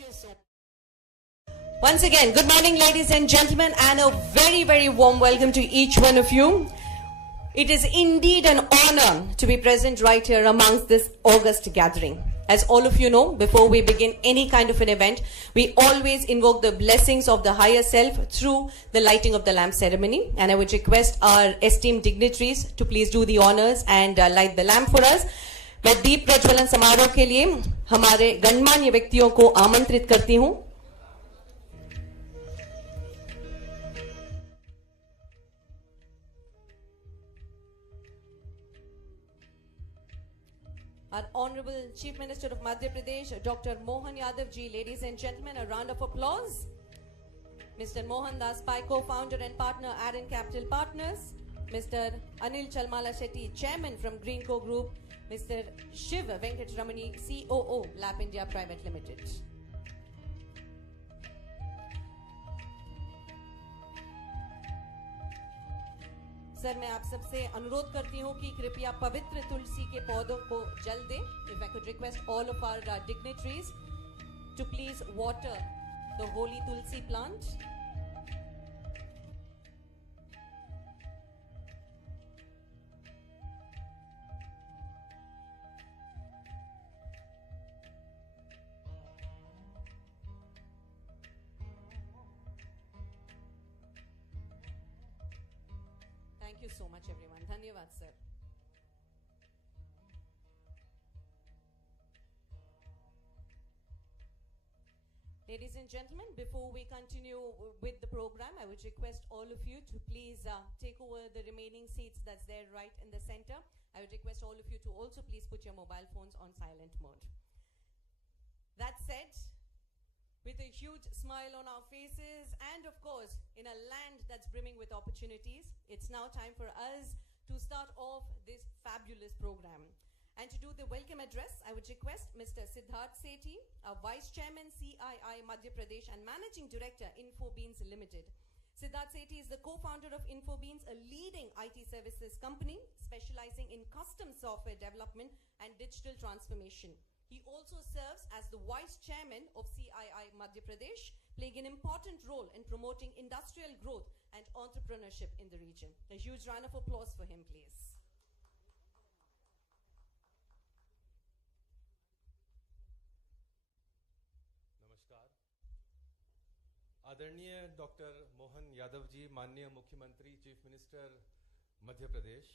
you so much. Once again, good morning, ladies and gentlemen, and a very, very warm welcome to each one of you. It is indeed an honor to be present right here amongst this August gathering. As all of you know, before we begin any kind of an event, we always invoke the blessings of the higher self through the lighting of the lamp ceremony. And I would request our esteemed dignitaries to please do the honors and light the lamp for us. मैं दीप प्रज्वलन समारोह के लिए हमारे गणमान्य व्यक्तियों को आमंत्रित करती हूं. Our Honorable Chief Minister of Madhya Pradesh, Dr. Mohan Yadav ji, ladies and gentlemen, a round of applause. Mr. Mohan Das Pai, co-founder and partner, Aaron Capital Partners. Mr. Anil Chalmala Shetty, Chairman from Greenco Group. Mr. Shiv Venkat Ramani, COO, Lap India Private Limited. Sir, मैं आप सबसे अनुरोध करती हूं कि कृपया पवित्र तुलसी के पौधों को जल दें. If I could request all of our dignitaries to please water the holy tulsi plant. Thank you so much, everyone. Dhanyavad, sir. Ladies and gentlemen, before we continue with the program, I would request all of you to please take over the remaining seats that's there right in the center. I would request all of you to also please put your mobile phones on silent mode. That said, with a huge smile on our faces and of course in a land that's brimming with opportunities, it's now time for us to start off this fabulous program. And to do the welcome address, I would request Mr. Siddharth Sethi, our Vice Chairman, CII Madhya Pradesh and Managing Director, Infobeans Limited. Siddharth Sethi is the co-founder of Infobeans, a leading IT services company specializing in custom software development and digital transformation. He also serves as the Vice Chairman of CII Madhya Pradesh, playing an important role in promoting industrial growth and entrepreneurship in the region. A huge round of applause for him, please. नमस्कार. आदरणीय doctor Mohan Yadav ji, माननीय मुख्यमंत्री, chief minister Madhya Pradesh,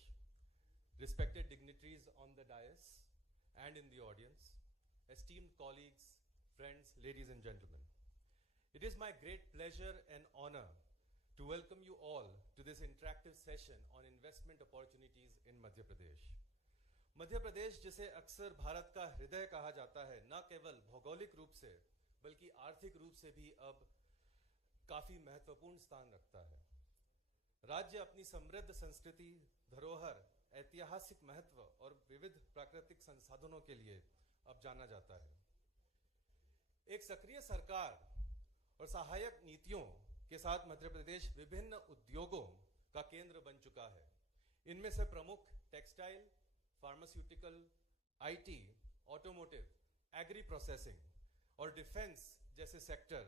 respected dignitaries on the dais and in the audience, esteemed colleagues, friends, ladies and gentlemen. It is my great pleasure and honor to welcome you all to this interactive session on investment opportunities in Madhya Pradesh. Madhya Pradesh, जिसे अक्सर भारत का हृदय कहा जाता है, न केवल भौगोलिक रूप से बल्कि आर्थिक रूप से भी अब काफी महत्वपूर्ण स्थान रखता है. राज्य अपनी समृद्ध संस्कृति, धरोहर, ऐतिहासिक महत्व और विविध प्राकृतिक संसाधनों के लिए अब जाना जाता है. एक सक्रिय सरकार और सहायक नीतियों के साथ मध्य प्रदेश विभिन्न उद्योगों का केंद्र बन चुका है. इनमें से प्रमुख textile, pharmaceutical, IT, automotive, agri processing और डिफेंस जैसे सेक्टर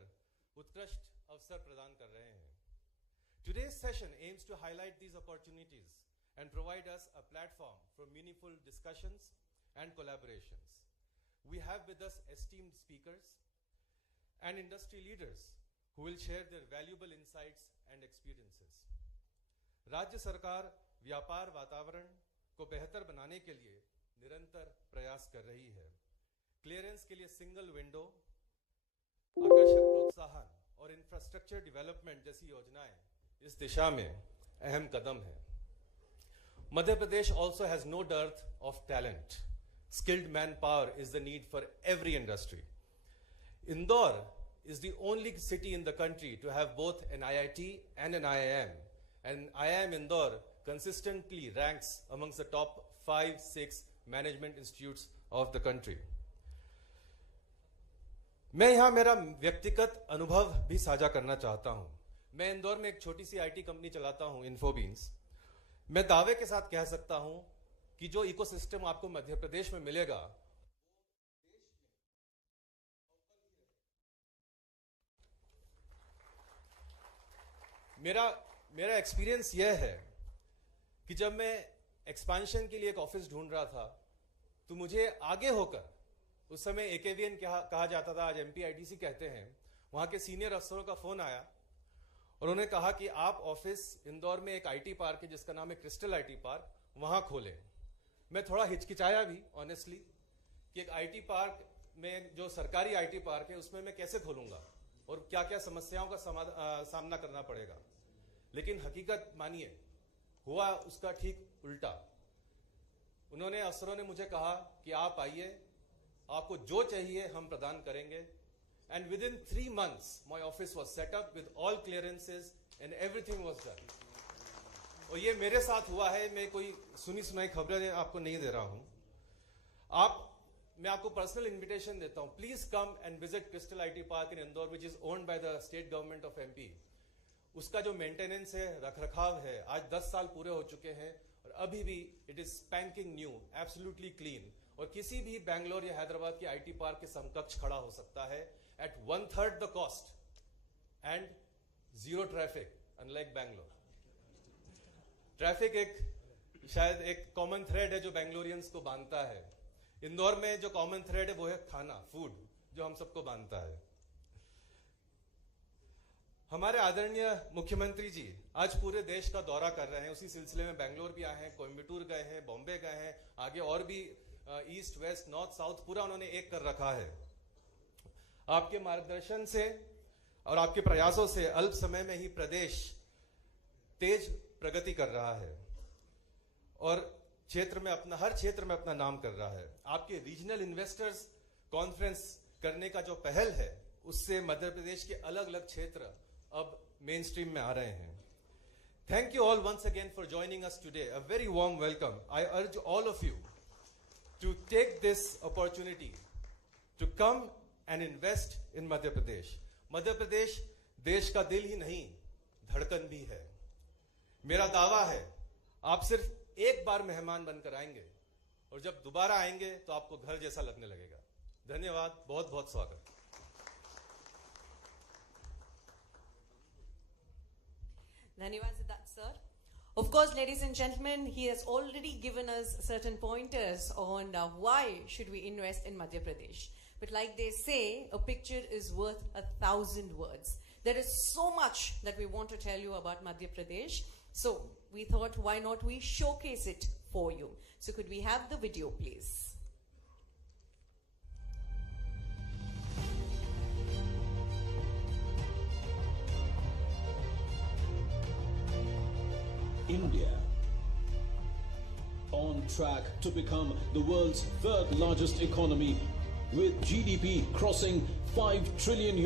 उत्कृष्ट अवसर प्रदान कर रहे हैं. Today's session aims to highlight these opportunities and provide us a platform for meaningful discussions and collaborations. We have with us esteemed speakers and industry leaders who will share their valuable insights and experiences. राज्य सरकार व्यापार वातावरण को बेहतर बनाने के लिए निरंतर प्रयास कर रही है. क्लियरेंस के लिए सिंगल विंडो, आकर्षक प्रोत्साहन और इंफ्रास्ट्रक्चर डेवलपमेंट जैसी योजनाएं इस दिशा में अहम कदम है. Madhya Pradesh also has no dearth of talent. Skilled manpower is the need for every industry. Indore is the only city in the country to have both an IIT and an IIM. And IIM Indore consistently ranks amongst the top 5-6 management institutes of the country. मैं यहाँ मेरा व्यक्तिगत अनुभव भी साझा करना चाहता हूँ. मैं इंदौर में एक छोटी सी आईटी कंपनी चलाता हूँ, इन्फोबीन्स. मैं दावे के साथ कह सकता हूं कि जो इकोसिस्टम आपको मध्य प्रदेश में मिलेगा मेरा एक्सपीरियंस यह है कि जब मैं एक्सपेंशन के लिए एक ऑफिस ढूंढ रहा था तो मुझे आगे होकर, उस समय एकेवीएन कहा जाता था, आज एमपीआईटीसी कहते हैं, वहां के सीनियर अफसरों का फोन आया और उन्होंने कहा कि आप ऑफिस इंदौर में एक आईटी पार्क है जिसका नाम है क्रिस्टल आईटी पार्क, वहां खोलें। मैं थोड़ा हिचकिचाया भी ऑनेस्टली कि एक आईटी पार्क में, जो सरकारी आईटी पार्क है, उसमें मैं कैसे खोलूंगा और क्या क्या समस्याओं का सामना करना पड़ेगा। लेकिन हकीकत मानिए, हुआ उसका ठीक उल्टा। उन्होंने, अफसरों ने मुझे कहा कि आप आइए, आपको जो चाहिए हम प्रदान करेंगे। And with in 3 months my office was set up with all clearances and everything was done. और ये मेरे साथ हुआ है, मैं कोई सुनी सुनाई खबरें आपको नहीं दे रहा हूं। मैं आपको पर्सनल इन्विटेशन देता हूं, please come and visit crystal IT park in Indore which is owned by the state government of MP. उसका जो मेंटेनेंस है, रखरखाव है, आज 10 साल पूरे हो चुके हैं और अभी भी it is spanking new, absolutely clean, और किसी भी बैंगलोर या हैदराबाद की आईटी पार्क के समकक्ष खड़ा हो सकता है at 1/3 the cost and 0 traffic, unlike Bangalore. Traffic शायद एक कॉमन थ्रेड है जो बैंगलोरियंस को बांधता है। इंदौर में जो कॉमन थ्रेड है वो है खाना, फूड, जो हम सबको बांधता है। हमारे आदरणीय मुख्यमंत्री जी आज पूरे देश का दौरा कर रहे हैं, उसी सिलसिले में बैंगलोर भी आए हैं, कोयम्बटूर गए हैं, बॉम्बे गए हैं, आगे और भी ईस्ट वेस्ट नॉर्थ साउथ पूरा उन्होंने एक कर रखा है। आपके मार्गदर्शन से और आपके प्रयासों से अल्प समय में ही प्रदेश तेज प्रगति कर रहा है और हर क्षेत्र में अपना नाम कर रहा है। आपके रीजनल इन्वेस्टर्स कॉन्फ्रेंस करने का जो पहल है, उससे मध्य प्रदेश के अलग अलग क्षेत्र अब मेन स्ट्रीम में आ रहे हैं। Thank you all once again for joining us today. A very warm welcome. I urge all of you to take this opportunity to come and invest in Madhya Pradesh. Madhya Pradesh देश का दिल ही नहीं, धड़कन भी है। मेरा दावा है, आप सिर्फ एक बार मेहमान बनकर आएंगे और जब दोबारा आएंगे तो आपको घर जैसा लगने लगेगा। धन्यवाद, बहुत बहुत स्वागत। Dhanyawad Siddharth sir. Of course, ladies and gentlemen, he has already given us certain pointers on why should we invest in Madhya Pradesh. But like they say, a picture is worth 1,000 words. There is so much that we want to tell you about Madhya Pradesh. So we thought, why not we showcase it for you? So could we have the video, please? India, on track to become the world's third largest economy, with GDP crossing $5 trillion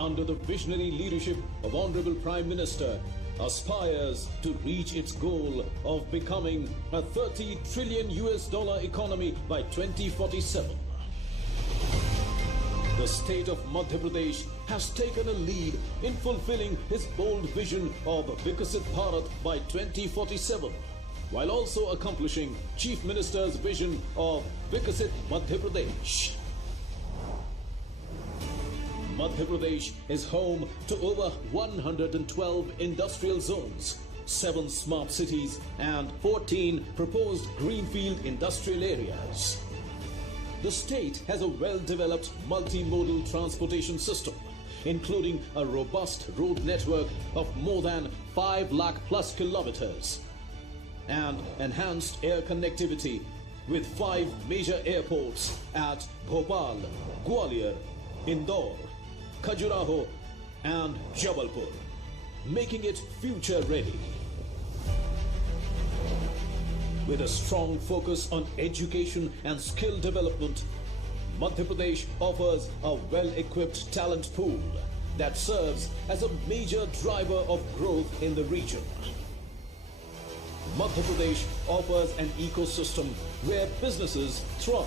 under the visionary leadership of Honorable Prime Minister, aspires to reach its goal of becoming a $30 trillion economy by 2047. The state of Madhya Pradesh has taken a lead in fulfilling his bold vision of Vikasit Bharat by 2047, while also accomplishing Chief Minister's vision of Vikasit Madhya Pradesh. Madhya Pradesh is home to over 112 industrial zones, 7 smart cities and 14 proposed greenfield industrial areas. The state has a well-developed multimodal transportation system, including a robust road network of more than 5 lakh plus kilometers and enhanced air connectivity with 5 major airports at Bhopal, Gwalior, Indore, Khajuraho and Jabalpur, making it future ready. With a strong focus on education and skill development, Madhya Pradesh offers a well-equipped talent pool that serves as a major driver of growth in the region. Madhya Pradesh offers an ecosystem where businesses thrive,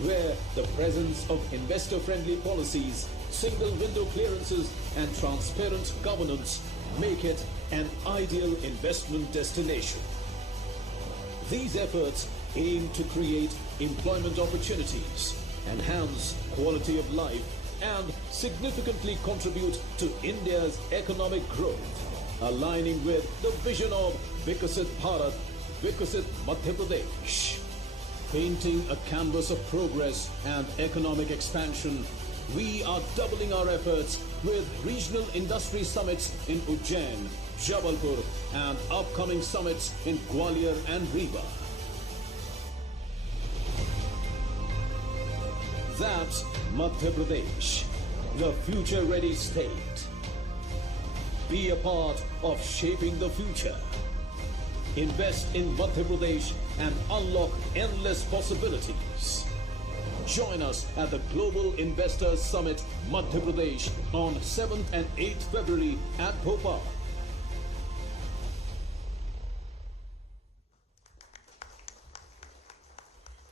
where the presence of investor-friendly policies, single window clearances and transparent governance make it an ideal investment destination. These efforts aim to create employment opportunities, enhance quality of life and significantly contribute to India's economic growth, aligning with the vision of Vikasit Bharat, Vikasit Madhya Pradesh. Painting a canvas of progress and economic expansion, we are doubling our efforts with regional industry summits in Ujjain, Jabalpur, and upcoming summits in Gwalior and Rewa. That's Madhya Pradesh, the future-ready state. Be a part of shaping the future. Invest in Madhya Pradesh and unlock endless possibilities. Join us at the Global Investors Summit, Madhya Pradesh on 7th and 8th February at Bhopal.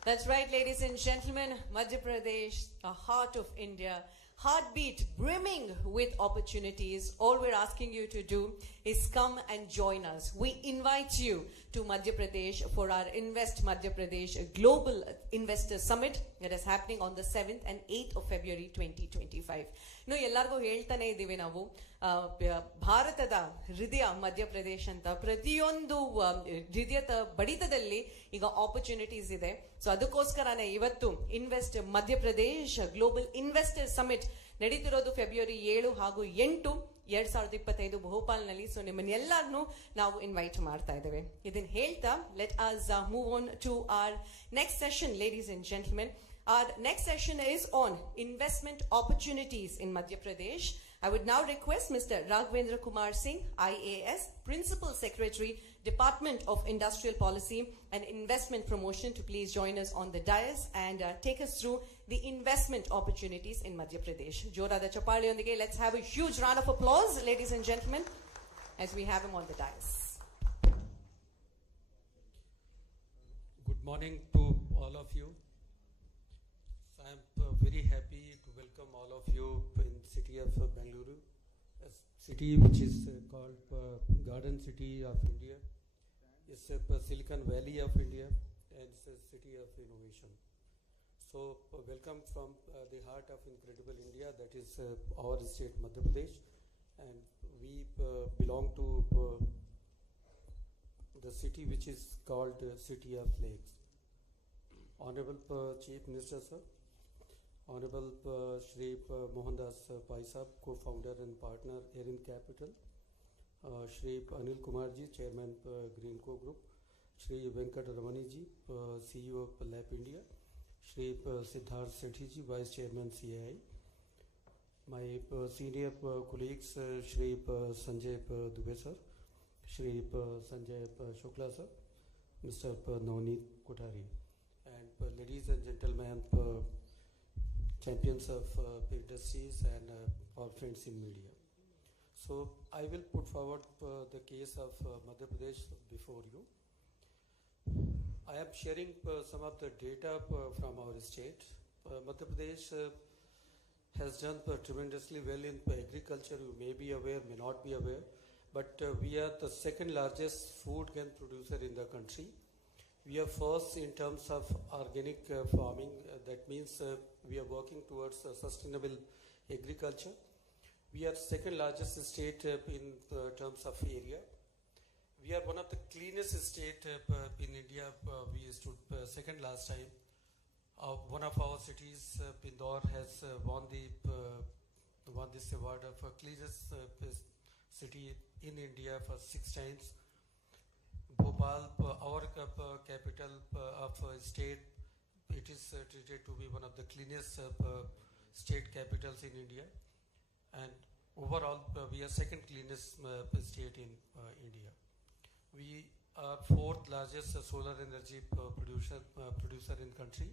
That's right, ladies and gentlemen, Madhya Pradesh, the heart of India, heartbeat brimming with opportunities. All we're asking you to do is come and join us. We invite you to Madhya Pradesh for our Invest Madhya Pradesh Global Investor Summit that is happening on the 7th and 8th of February 2025. No, ಎಲ್ಲರಿಗೂ ಹೇಳ್ತಾನೆ ಇದೀವಿ ನಾವು ಭಾರತದ ಹೃದಯ ಮಧ್ಯಪ್ರದೇಶ್ ಅಂತ ಪ್ರತಿಯೊಂದು ಹೃದಯದ ಬಡಿತದಲ್ಲಿ ಈಗ ಆಪರ್ಚುನಿಟೀಸ್ ಇದೆ. ಸೊ ಅದಕ್ಕೋಸ್ಕರನೇ ಇವತ್ತು invest Madhya Pradesh global investor summit ನಡೀತಿರೋದು ಫೆಬ್ರವರಿ 7 ಹಾಗೂ 8 2025 ಭೋಪಾಲ್ನಲ್ಲಿ. ಸೊ ನಿಮ್ಮನ್ನೆಲ್ಲರನ್ನೂ ನಾವು ಇನ್ವೈಟ್ ಮಾಡ್ತಾ ಇದ್ದೇವೆ. ಇದನ್ನ ಹೇಳ್ತಾ let us move on to our next session, ladies and gentlemen. Our next session is on investment opportunities in Madhya Pradesh. I would now request Mr. Raghvendra Kumar Singh, IAS, Principal Secretary, Department of Industrial Policy and Investment Promotion, to please join us on the dais and take us through the investment opportunities in Madhya Pradesh. Jorada Chapaliyondige, let's have a huge round of applause, ladies and gentlemen, as we have him on the dais. Good morning to all of you. I am very happy to welcome all of you in city of Bengaluru, a city which is called Garden City of India. It's a Silicon Valley of India, and it's a city of innovation. So welcome from the heart of incredible India, that is our state Madhya Pradesh, and we belong to the city which is called City of Lakes. Honorable Chief Minister Sir, Honorable Shri Mohandas Pai Sahab, co-founder and partner Erin Capital, Shri Anil Kumar ji, Chairman Greenco Group, Shri Venkat Ramani ji, CEO of Lab India, Shri Siddharth Sethi ji, Vice Chairman CAI, my senior colleagues Shri Sanjay Dubey sir, Shri Sanjay Shukla sir, Mr. Navneet Kothari, and ladies and gentlemen, champions of industries and our friends in media. So I will put forward the case of Madhya Pradesh before you. I am sharing some of the data from our state. Madhya Pradesh has done tremendously well in agriculture. You may be aware, may not be aware, but we are the second largest food grain producer in the country. We are first in terms of organic farming. That means we are working towards sustainable agriculture. We are second largest state in terms of area. We are one of the cleanest state in India. We stood second last time. One of our cities, Indore, has won this award of cleanest city in India for 6 times. Bhopal, our capital of state, it is treated to be one of the cleanest state capitals in India, and overall we are second cleanest state in India. We are fourth largest solar energy producer in country.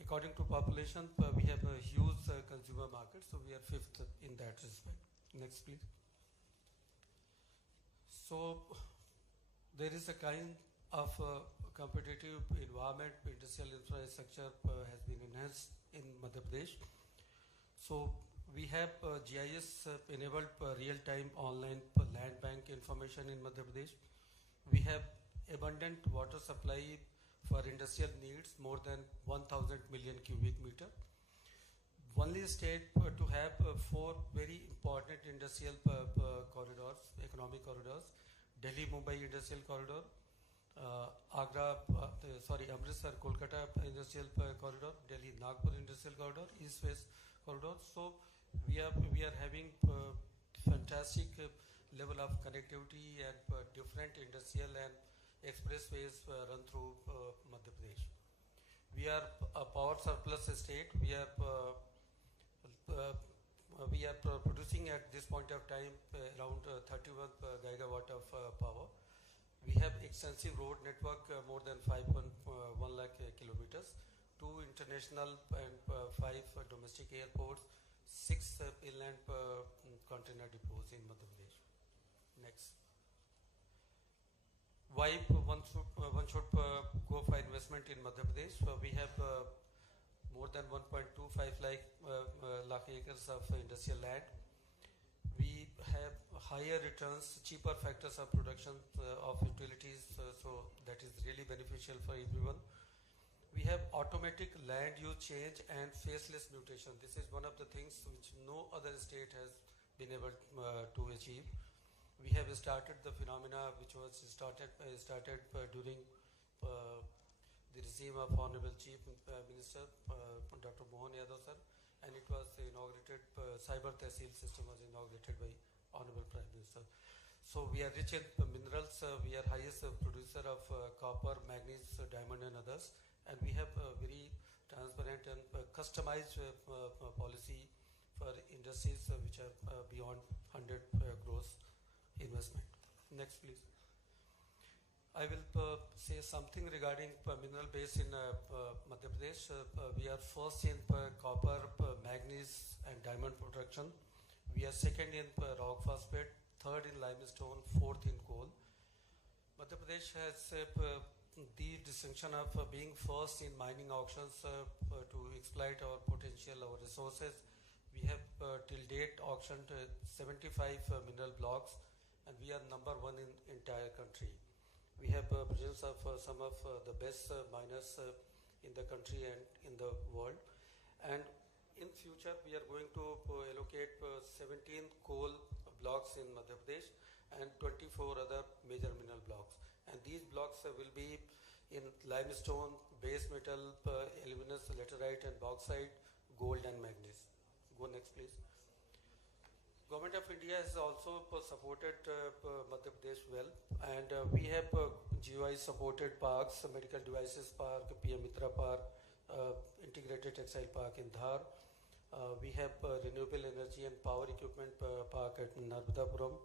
According to population, we have a huge consumer market, so we are fifth in that respect. Next, please. So there is a kind of competitive environment. Industrial infrastructure has been enhanced in Madhya Pradesh. So we have GIS enabled real-time online land bank information in Madhya Pradesh. We have abundant water supply for industrial needs, more than 1,000 million cubic meter. only state to have 4 very important industrial corridors, economic corridors. Delhi-Mumbai Industrial Corridor, Amritsar Kolkata Industrial Corridor, Delhi-Nagpur Industrial Corridor, East-West Corridor. So we are having fantastic level of connectivity and different industrial and expressways run through Madhya Pradesh. We are a power surplus state. We are producing at this point of time around 31 gigawatt of power. We have extensive road network, more than 5.1 lakh kilometers, 2 international and 5 domestic airports, 6 inland container depots in Madhya Pradesh. Next. Why one should go for investment in Madhya Pradesh? We have more than 1.25 lakh acres of industrial land. We have higher returns, cheaper factors of production of utilities, so that is really beneficial for everyone. We have automatic land use change and faceless mutation. This is one of the things which no other state has been able to achieve. We have started the phenomena which was started during the regime of Honorable Chief Minister Dr. Mohan Yadav sir, and it was inaugurated, cyber tehsil system was inaugurated by Honorable Prime Minister. So we are rich in minerals, we are highest producer of copper, manganese, diamond and others, and we have a very transparent and customized policy for industries which are beyond 100 crores investment. Next please. I will say something regarding mineral base in Madhya Pradesh. We are first in copper, manganese and diamond production. We are second in rock phosphate, third in limestone, fourth in coal. Madhya Pradesh has the distinction of being first in mining auctions to exploit our potential, our resources. We have till date auctioned 75 mineral blocks, and we are number 1 in entire country. We have presence of some of the best miners in the country and in the world. And in future, we are going to allocate 17 coal blocks in Madhya Pradesh and 24 other major mineral blocks. And these blocks will be in limestone, base metal, aluminum, laterite and bauxite, gold and manganese. Go next please. Government of India has also supported Madhya Pradesh well, and we have GOI supported parks, medical devices park, PM Mitra park, integrated textile park in Dhar. We have renewable energy and power equipment park at Narmadapuram,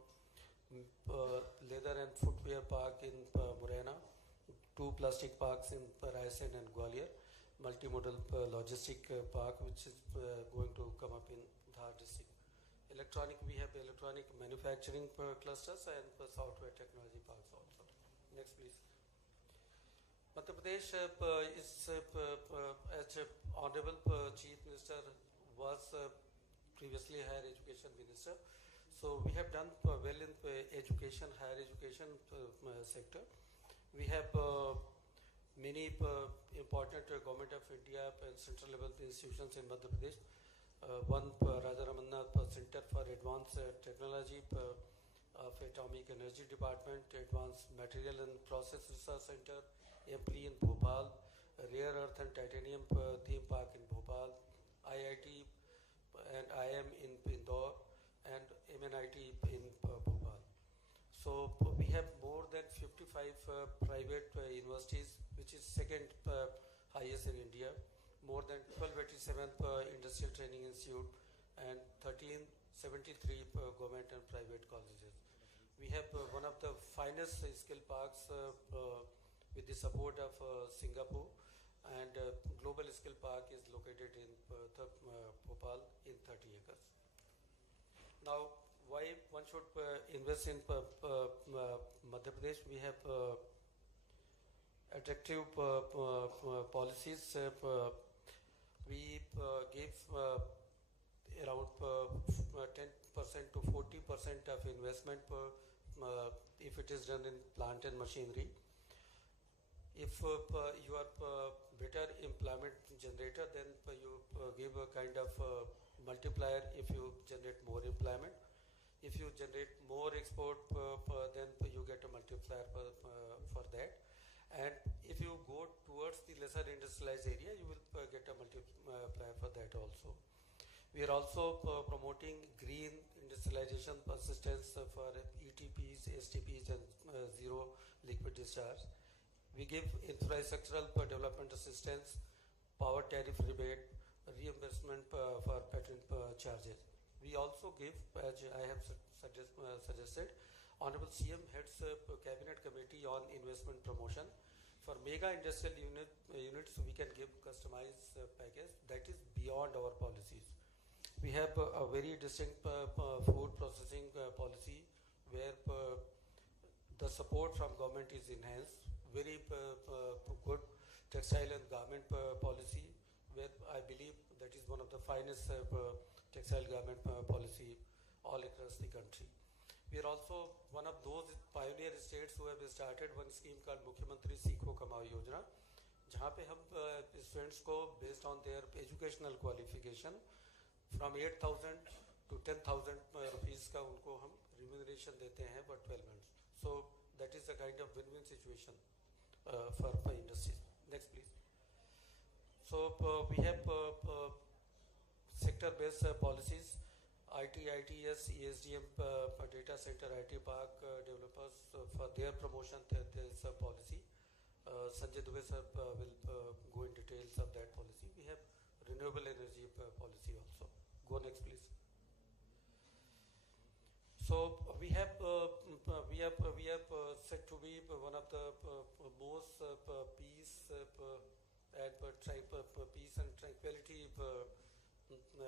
leather and footwear park in Morena, 2 plastic parks in Raisen and Gwalior, multimodal logistic park which is going to come up in Dhar district. We have electronic manufacturing clusters and software technology parks also. Next please. Madhya Pradesh is, as Honorable Chief Minister was previously Higher Education Minister, so we have done well in education, higher education sector. We have many important Government of India and central level institutions in Madhya Pradesh. One Raja Ramanna Center for Advanced Technology of Atomic Energy Department, Advanced Material and Process Research Center, MP in Bhopal, Rare Earth and Titanium Theme Park in Bhopal, IIT and IIM in Indore, and MNIT in Bhopal. So we have more than 55 private universities, which is second highest in India. More than 1287 industrial training institute and 1373 government and private colleges. We have one of the finest skill parks with the support of Singapore, and global skill park is located in Bhopal in 30 acres. Now, why one should invest in Madhya Pradesh? We have attractive policies. We give around 10% to 40% of investment if it is done in plant and machinery. If you are better employment generator, then you give a kind of multiplier if you generate more employment. If you generate more export, then you get a multiplier for that. And if you go towards the lesser industrialized area, you will get a multiplier for that also. We are also promoting green industrialization persistence for ETPs, STPs, and zero liquid discharge. We give infrastructural development assistance, power tariff rebate, reimbursement for patent charges. We also give, as I have suggested, Honorable CM heads Cabinet Committee on Investment Promotion. For mega industrial units, we can give customized package that is beyond our policies. We have a very distinct food processing policy where the support from government is enhanced. Very good textile and garment policy, where I believe that is one of the finest textile garment policy all across the country. We are also one of those pioneer states who have started one scheme called Mukhyamantri Seekho Kamao Yojana, जहाँ पे हम students को based on their educational qualification from 8,000 to 10,000 rupees का उनको हम remuneration देते हैं for 12 months. So that is a kind of win-win situation for industries. Next, please. So we have sector-based policies. IT, ITS, ESDM, data center, IT park developers for their promotion. There is a policy. Sanjay Dubey sir will go in details of that policy. We have renewable energy policy also. Go next, please. So we have said to be one of the most peace and tranquility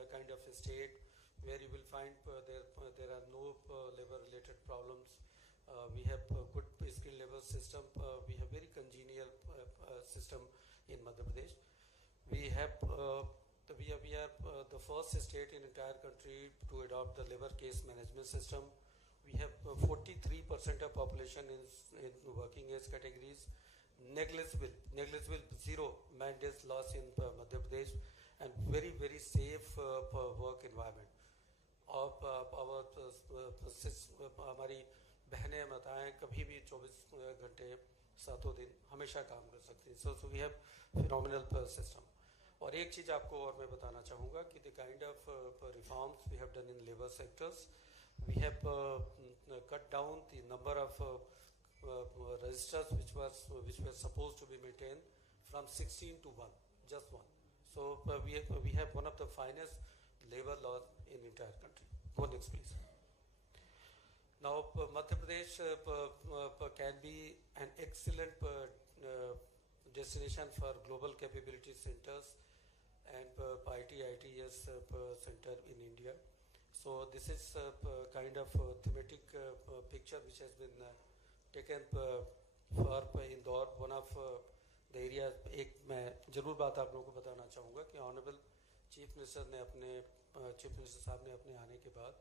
kind of a state, where you will find there are no labor-related problems. We have good skill level system. We have very congenial system in Madhya Pradesh. We are the first state in entire country to adopt the labor case management system. We have 43% of population in working age categories. Negligible zero man days loss in Madhya Pradesh, and very safe work environment. और हमारी बहनें बताएं कभी भी 24 घंटे 7 दिन हमेशा काम कर सकती हैं. So we have phenomenal system. और एक चीज़ आपको और मैं बताना चाहूँगा कि the kind of reforms we have done in labor sectors, we have cut down the number of registers which were supposed to be maintained from 16 to 1, just one. So we have one of the finest labor laws in entire country. Go next, please. Now Madhya Pradesh can be an excellent destination for global capability centers and IT, ITS center in India. So this is kind of thematic picture which has been taken for Indore, one of the area. एक मैं जरूर बात आप लोगों को बताना चाहूँगा कि ऑनरेबल चीफ मिनिस्टर साहब ने अपने आने के बाद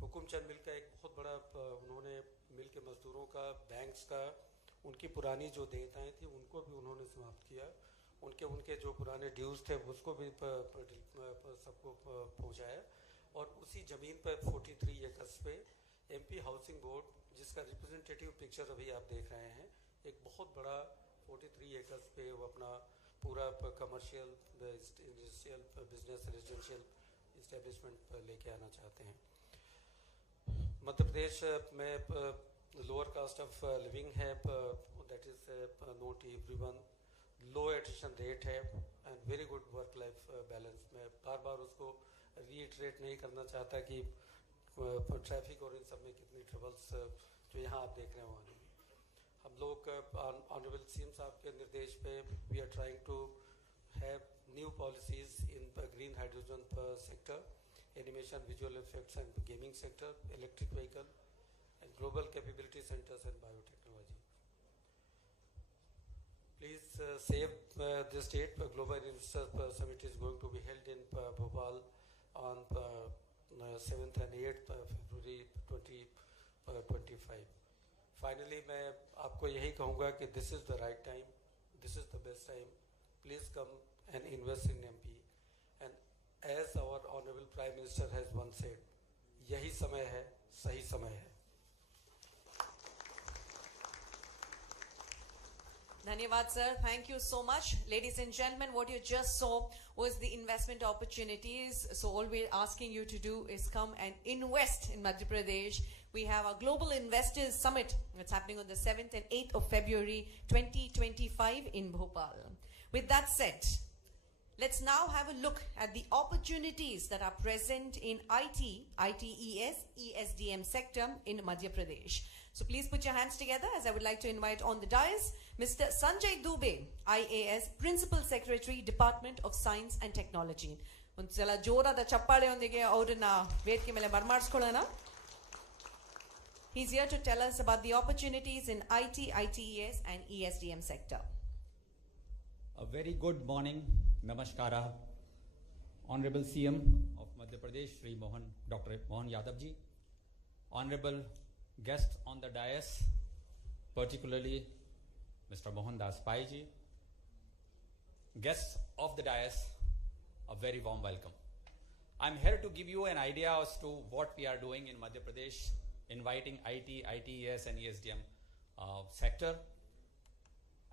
हुकुमचंद मिल का एक बहुत बड़ा उन्होंने मिल के मजदूरों का, बैंक्स का, उनकी पुरानी जो देयताएं थी उनको भी उन्होंने समाप्त किया. उनके जो पुराने ड्यूज थे उसको भी सबको पहुंचाया. और उसी ज़मीन पर 43 एकर्स पे एमपी हाउसिंग बोर्ड, जिसका रिप्रेजेंटेटिव पिक्चर अभी आप देख रहे हैं, एक बहुत बड़ा 43 एकर्स पे वो अपना पूरा commercial, industrial, business, residential establishment लेके आना चाहते हैं. मध्य प्रदेश में लोअर कास्ट ऑफ लिविंग है, that is not everyone. Low addition rate है and very good work life balance. मैं बार उसको रीइटरेट नहीं करना चाहता कि ट्रैफिक और इन सब में कितनी ट्रबल्स जो यहाँ आप देख रहे हो आने में. हम लोग ऑनरेबल सीएम साहब के निर्देश पे we are trying to have new policies in green hydrogen sector, animation, visual effects and gaming sector, electric vehicle and global capability centres and biotechnology. Please save the state. Global Investor Summit is going to be held in Bhopal on 7th and 8th February 2025. Finally, मैं आपको यही कहूँगा कि this is the right time, this is the best time. Please come and invest in MP. And As our Honorable Prime Minister has once said, यही समय है, सही समय है. Dhanyavad sir, thank you so much. Ladies and gentlemen, what you just saw was the investment opportunities. So all we're asking you to do is come and invest in Madhya Pradesh. We have our Global Investors Summit. It's happening on the 7th and 8th of February 2025 in Bhopal. With that said, let's now have a look at the opportunities that are present in IT, ITES, ESDM sector in Madhya Pradesh. So please put your hands together as I would like to invite on the dais Mr. Sanjay Dubey, IAS, Principal Secretary, Department of Science and Technology. Untsala jorada chappale ondige avrina ವೇದಿಕೆ ಮೇಲೆ ಬರಮಾಡಿಸ್ಕೊಳ್ಳೋಣ. He's here to tell us about the opportunities in IT, ITES and ESDM sector. A very good morning, Namaskara, Honorable CM of Madhya Pradesh, Shri Dr. Mohan Yadav ji, Honorable guests on the dais, particularly Mr. Mohan Das Pai ji, guests of the dais, a very warm welcome. I'm here to give you an idea as to what we are doing in Madhya Pradesh, inviting IT, ITES and ESDM sector.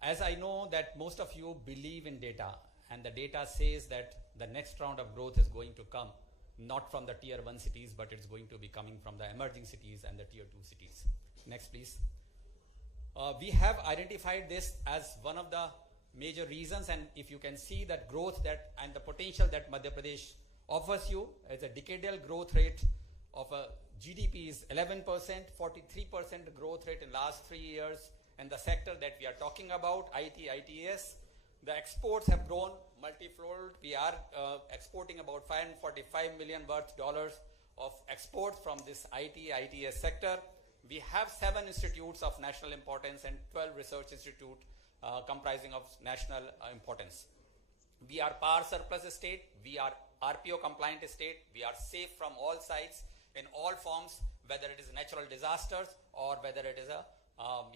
As I know that most of you believe in data, and the data says that the next round of growth is going to come not from the tier 1 cities, but it's going to be coming from the emerging cities and the tier 2 cities. Next, please. We have identified this as one of the major reasons, and if you can see that growth that and the potential that Madhya Pradesh offers you as a decadal growth rate of a GDP is 11%, 43% growth rate in last 3 years, and the sector that we are talking about, IT, ITES, the exports have grown multifold. We are exporting about $545 million worth of exports from this IT, ITES sector. We have 7 institutes of national importance and 12 research institutes comprising of national importance. We are power surplus state, we are RPO compliant state, we are safe from all sides in all forms, whether it is natural disasters or whether it is a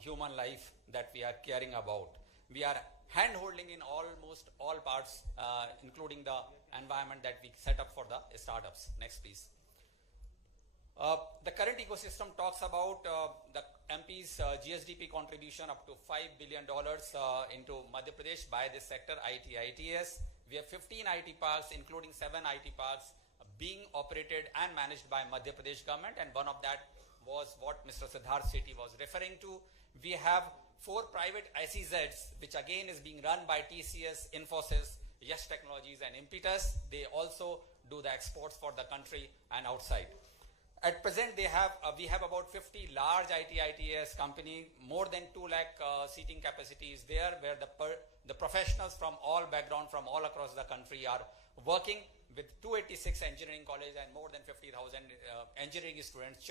human life that we are caring about. We are hand-holding in almost all parts, including the environment that we set up for the startups. Next, please. The current ecosystem talks about the MP's GSDP contribution up to $5 billion into Madhya Pradesh by this sector, IT, ITES. We have 15 IT parks, including 7 IT parks, being operated and managed by Madhya Pradesh government, and one of that was what Mr. Siddharth Sethi was referring to. We have 4 private SEZs, which again is being run by TCS, Infosys, Yash Technologies and Impetus. They also do the exports for the country and outside. At present, we have about 50 large IT, ITES company, more than 2 lakh seating capacities there, where the professionals from all background, from all across the country are working with 286 engineering colleges and more than 50,000 engineering students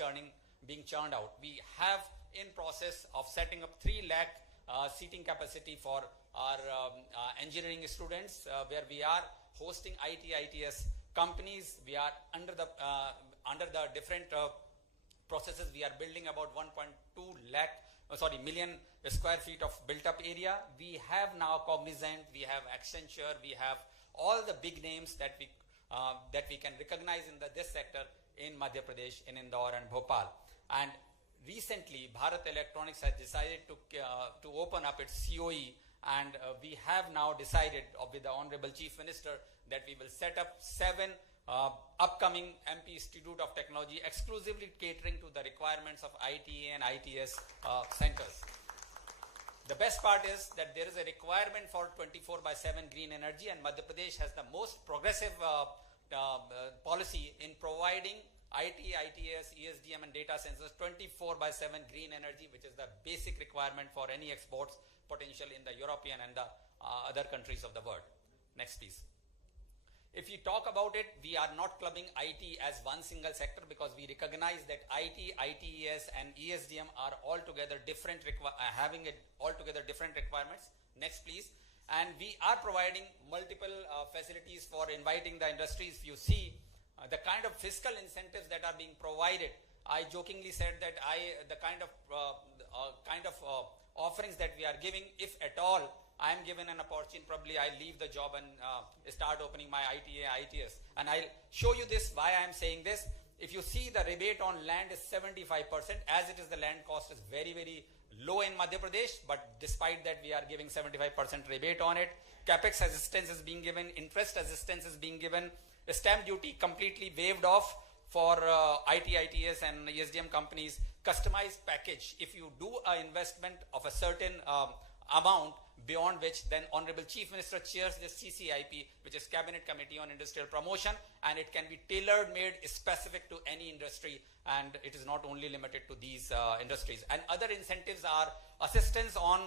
being churned out. We have in process of setting up 3 lakh seating capacity for our engineering students, where we are hosting IT, ITES companies. We are under the different processes. We are building about 1.2 million square feet of built up area. We have now Cognizant, we have Accenture, we have all the big names that we can recognize in this sector in Madhya Pradesh, in Indore and Bhopal. And recently, Bharat Electronics has decided to open up its COE, and we have now decided with the Honorable Chief Minister that we will set up 7 upcoming MP Institute of Technology exclusively catering to the requirements of IT and ITES centers. The best part is that there is a requirement for 24/7 green energy, and Madhya Pradesh has the most progressive policy in providing IT, ITES, ESDM and data centers 24/7 green energy, which is the basic requirement for any exports potential in the European and the other countries of the world. Next, please. If you talk about it, we are not clubbing IT as one single sector, because we recognize that IT, ITES and ESDM are altogether different, having altogether different requirements. Next, please. And we are providing multiple facilities for inviting the industries. If you see the kind of fiscal incentives that are being provided, I jokingly said that the kind of offerings that we are giving, if at all I am given an opportunity, probably I leave the job and start opening my ITA, ITS. And I'll show you this, why I am saying this. If you see, the rebate on land is 75%, as it is the land cost is very, very low in Madhya Pradesh, but despite that we are giving 75% rebate on it. Capex assistance is being given, interest assistance is being given, the stamp duty completely waived off for IT, ITS and ESDM companies. Customized package, if you do an investment of a certain amount beyond which, then Honorable Chief Minister chairs the CCIP, which is Cabinet Committee on Industrial Promotion, and it can be tailored made specific to any industry, and it is not only limited to these industries. And other incentives are assistance on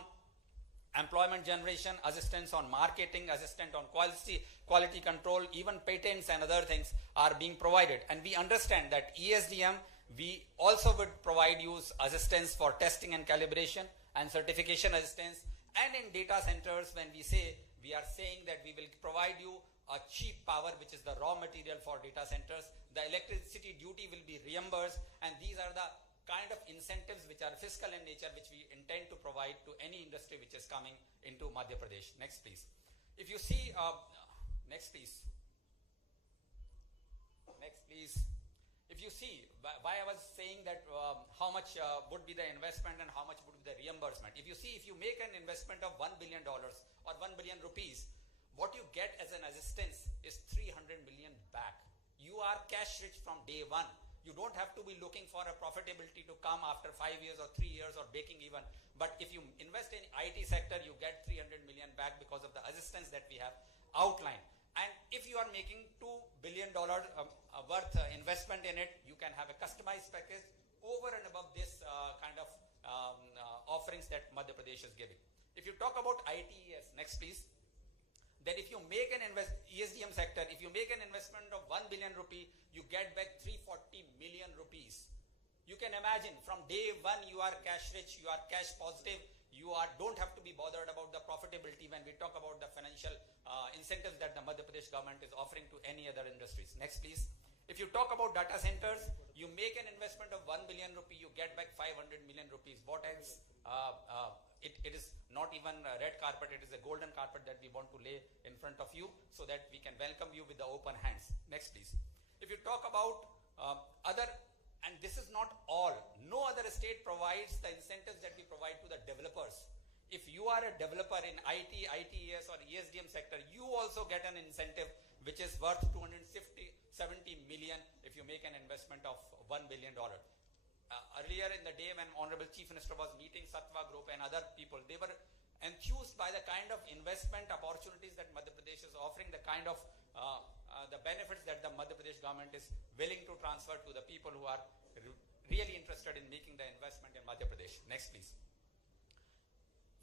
employment generation, assistance on marketing, assistance on quality control, even patents and other things are being provided. And we understand that ESDM, we also would provide you assistance for testing and calibration and certification assistance. And in data centers, when we say, we are saying that we will provide you a cheap power, which is the raw material for data centers. The electricity duty will be reimbursed, and these are the kind of incentives which are fiscal in nature, which we intend to provide to any industry which is coming into Madhya Pradesh. Next, please. If you see, next, please. Next, please. If you see, why I was saying that how much would be the investment and how much would be the reimbursement. If you see, if you make an investment of $1 billion or 1 billion rupees, what you get as an assistance is 300 million back. You are cash rich from day one. You don't have to be looking for a profitability to come after 5 years or 3 years or breaking even. But if you invest in IT sector, you get 300 million back because of the assistance that we have outlined. And if you are making $2 billion worth investment in it, you can have a customized package over and above this kind of offerings that Madhya Pradesh is giving. If you talk about ITES, next please, then if you make an ESDM sector, if you make an investment of 1 billion rupee, you get back 340 million rupees. You can imagine from day one you are cash rich, you are cash positive, you don't have to be bothered about the profitability when we talk about the financial incentives that the Madhya Pradesh government is offering to any other industries. Next please. If you talk about data centers, you make an investment of 1 billion rupee, you get back 500 million rupees. What else? It is not even a red carpet, it is a golden carpet that we want to lay in front of you so that we can welcome you with the open hands. Next please. If you talk about other, and this is not all, no other state provides the incentives that we provide to the developers. If you are a developer in IT, ITES or ESDM sector, you also get an incentive which is worth 270 million if you make an investment of $1 billion. Earlier in the day when Honorable Chief Minister was meeting Satva Group and other people, they were enthused by the kind of investment opportunities that Madhya Pradesh is offering, the kind of the benefits that the Madhya Pradesh government is willing to transfer to the people who are really interested in making the investment in Madhya Pradesh. Next please.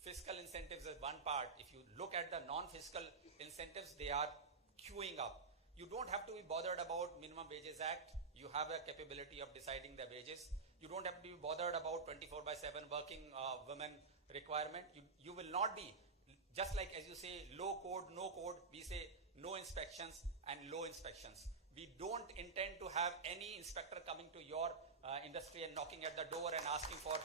Fiscal incentives is one part. If you look at the non-fiscal incentives, they are queuing up. You don't have to be bothered about Minimum Wages Act. You have a capability of deciding the wages. You don't have to be bothered about 24/7 working women requirement. You will not be, just like as you say, low code, no code, we say no inspections and low inspections. We don't intend to have any inspector coming to your industry and knocking at the door and asking for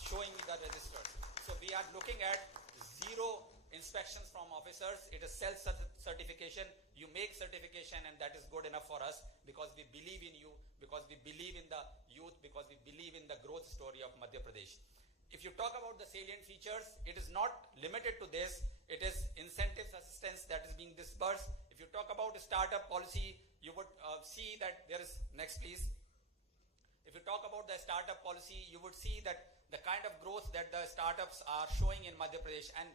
showing me the registers. So we are looking at zero inspections from officers. It is self-certification. You make certification and that is good enough for us because we believe in you, because we believe in the youth, because we believe in the growth story of Madhya Pradesh. If you talk about the salient features, it is not limited to this. It is incentives assistance that is being disbursed. If you talk about startup policy, you would see that there is, next please. If you talk about the startup policy, you would see that the kind of growth that the startups are showing in Madhya Pradesh, and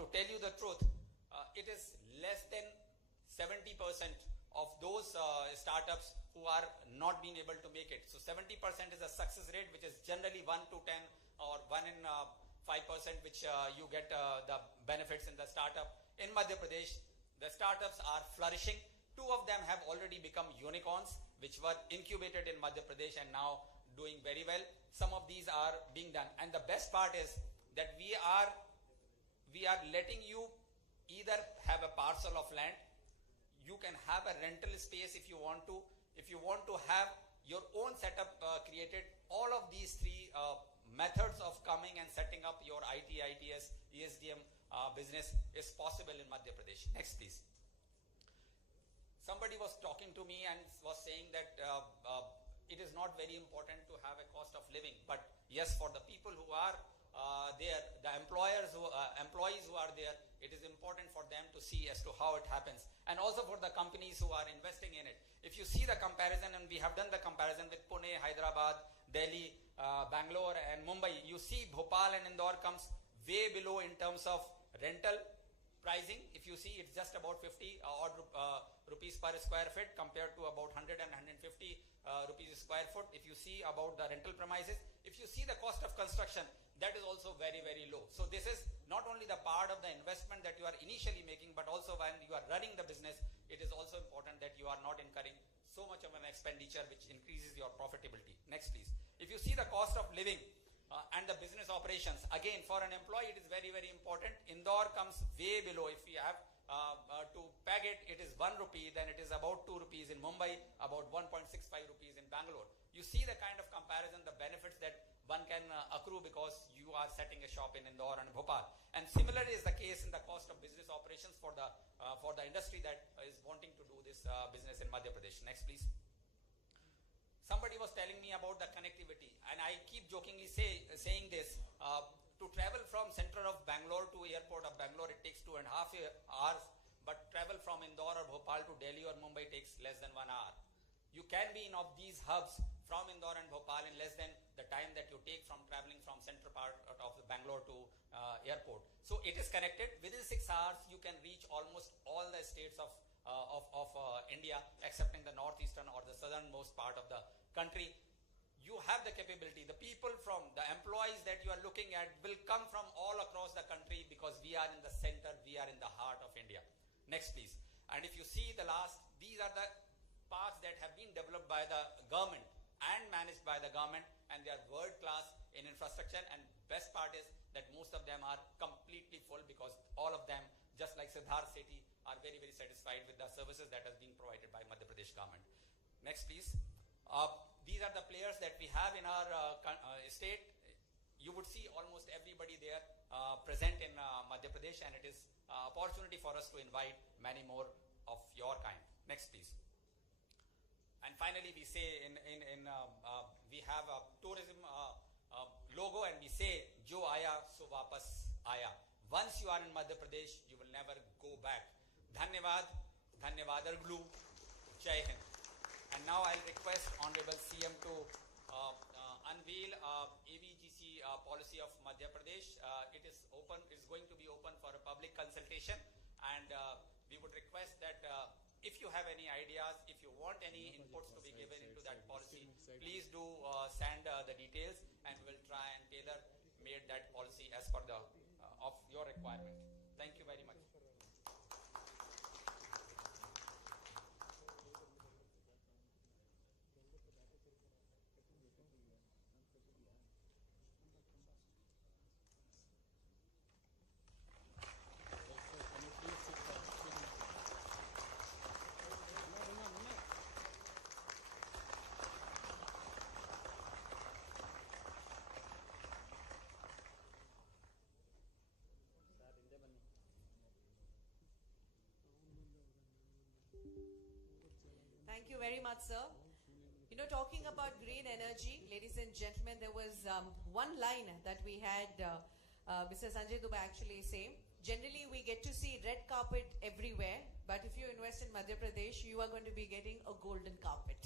to tell you the truth, it is less than 70% of those startups who are not being able to make it. So 70% is a success rate, which is generally 1 to 10 or 1 in 5%, which you get the benefits in the startup. In Madhya Pradesh, the startups are flourishing. 2 of them have already become unicorns, which were incubated in Madhya Pradesh and now doing very well. Some of these are being done. And the best part is that we are letting you either have a parcel of land, you can have a rental space if you want to. If you want to have your own setup created, all of these 3 methods of coming and setting up your IT, ITS, ESDM business is possible in Madhya Pradesh. Next, please. Somebody was talking to me and was saying that it is not very important to have a cost of living, but yes, for the people who are there, the employees who are there, it is important for them to see as to how it happens, and also for the companies who are investing in it. If you see the comparison, and we have done the comparison with Pune, Hyderabad, Delhi, Bangalore and Mumbai, you see Bhopal and Indore comes way below in terms of rental pricing. If you see, it's just about 50 odd rupees per square foot compared to about 100 and 150 rupees a square foot. If you see about the rental premises, if you see the cost of construction, that is also very, very low. So this is not only the part of the investment that you are initially making, but also when you are running the business, it is also important that you are not incurring so much of an expenditure which increases your profitability. Next, please. If you see the cost of living and the business operations, again, for an employee, it is very, very important. Indore comes way below. If we have to peg it, it is 1 rupee, then it is about 2 rupees in Mumbai, about 1.65 rupees in Bangalore. You see the kind of comparison, the benefits that one can accrue because you are setting a shop in Indore and Bhopal. And similarly is the case in the cost of business operations for the industry that is wanting to do this business in Madhya Pradesh. Next, please. Somebody was telling me about the connectivity, and I keep jokingly saying this. To travel from center of Bangalore to airport of Bangalore, it takes 2.5 hours, but travel from Indore or Bhopal to Delhi or Mumbai takes less than 1 hour. You can be in of these hubs from Indore and Bhopal in less than the time that you take from traveling from central part of Bangalore to airport. So it is connected. Within 6 hours, you can reach almost all the states of India, excepting the northeastern or the southernmost part of the country. You have the capability. The people from the employees that you are looking at will come from all across the country because we are in the center, we are in the heart of India. Next, please. And if you see the last, these are the parks that have been developed by the government and managed by the government, and they are world class in infrastructure, and best part is that most of them are completely full because all of them, just like Siddharth Sethi, are very, very satisfied with the services that has been provided by Madhya Pradesh government. Next, please. These are the players that we have in our state. You would see almost everybody there present in Madhya Pradesh, and it is an opportunity for us to invite many more of your kind. Next, please. And finally, we say we have a tourism logo, and we say "Jo aaya so wapas aaya." Once you are in Madhya Pradesh, you will never go back. Dhanyavad, Dhanyavad Arglu, Jai Hind. And now I'll request Honorable CM to unveil AVGC policy of Madhya Pradesh. It is going to be open for a public consultation, and we would request that if you have any ideas, if you want any inputs to be given into that policy, please do send the details, and we'll try and tailor made that policy as per the of your requirement. Thank you very much. Thank you very much, sir. You know, talking about green energy, ladies and gentlemen, there was one line that we had Mr. Sanjay Dubey actually say. Generally, we get to see red carpet everywhere, but if you invest in Madhya Pradesh, you are going to be getting a golden carpet.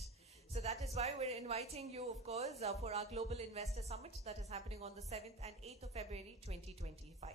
So that is why we're inviting you, of course, for our Global Investor Summit that is happening on the 7th and 8th of February 2025.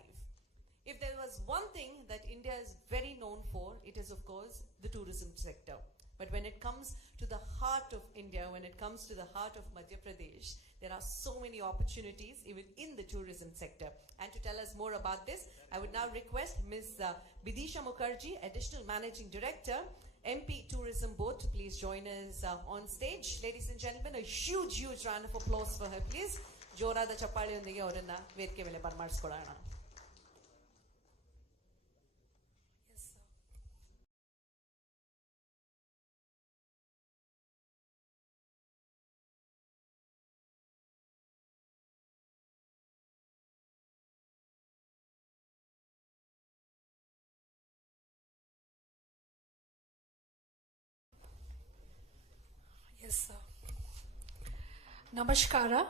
If there was one thing that India is very known for, it is, of course, the tourism sector. But when it comes to the heart of India, when it comes to the heart of Madhya Pradesh, there are so many opportunities even in the tourism sector. And to tell us more about this, I would now request Ms. Bidisha Mukherjee, Additional Managing Director, MP Tourism Board, to please join us on stage. Ladies and gentlemen, a huge round of applause for her, please. Jorada Chappali yondige avarನ್ನ ವೇದಿಕೆ ಮೇಲೆ ಬರಮಾಡಿಸಿಕೊಳ್ಳೋಣ. Yes, sir. Namaskara.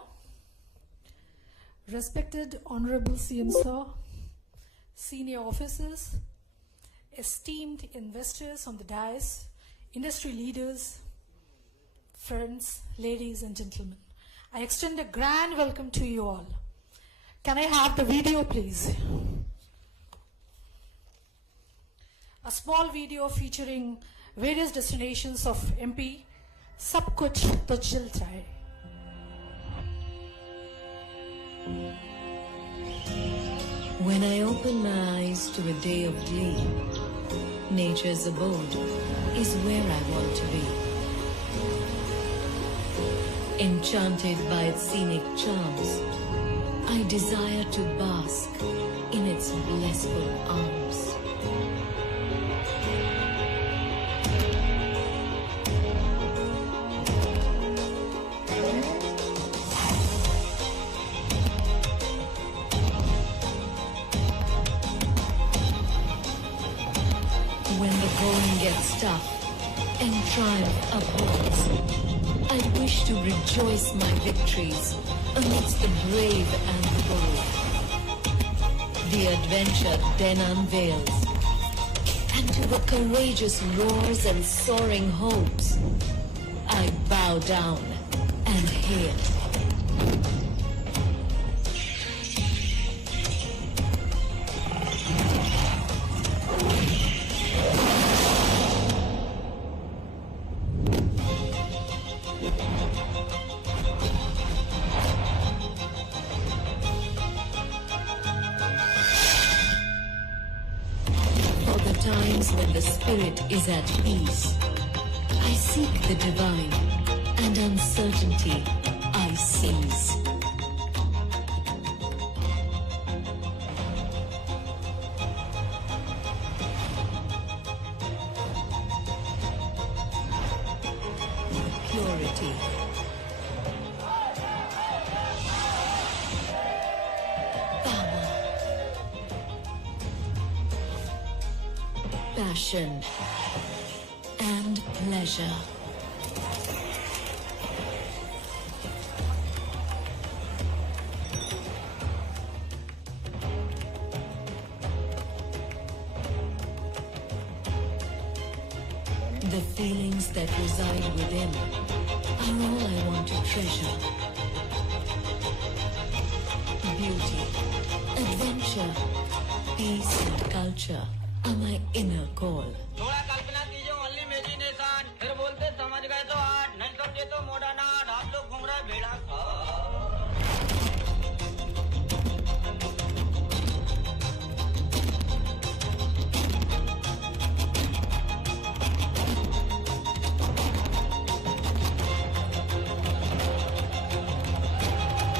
Respected Honorable CM Sir, senior officers, esteemed investors on the dais, industry leaders, friends, ladies and gentlemen, I extend a grand welcome to you all. Can I have the video, please? A small video featuring various destinations of MP. सब कुछ तो चलता है. When I open my eyes to a day of glee, nature's abode is where I want to be. Enchanted by its scenic charms, I desire to bask in its blissful arms. When the going gets tough and triumph upholds, I wish to rejoice my victories amidst the brave and the bold. The adventure then unveils, and to the courageous roars and soaring hopes, I bow down and hail. Times when the spirit is at peace, I seek the divine, and uncertainty I seize. Purity. Passion and pleasure. The feelings that reside within are all I want to treasure. Beauty, adventure, peace and culture are my inner call. थोड़ा कल्पना कीजिए only imagination फिर बोलते समझ गए तो art नहीं समझे तो मॉडर्न आर्ट आप लोग घूम रहे भेड़ा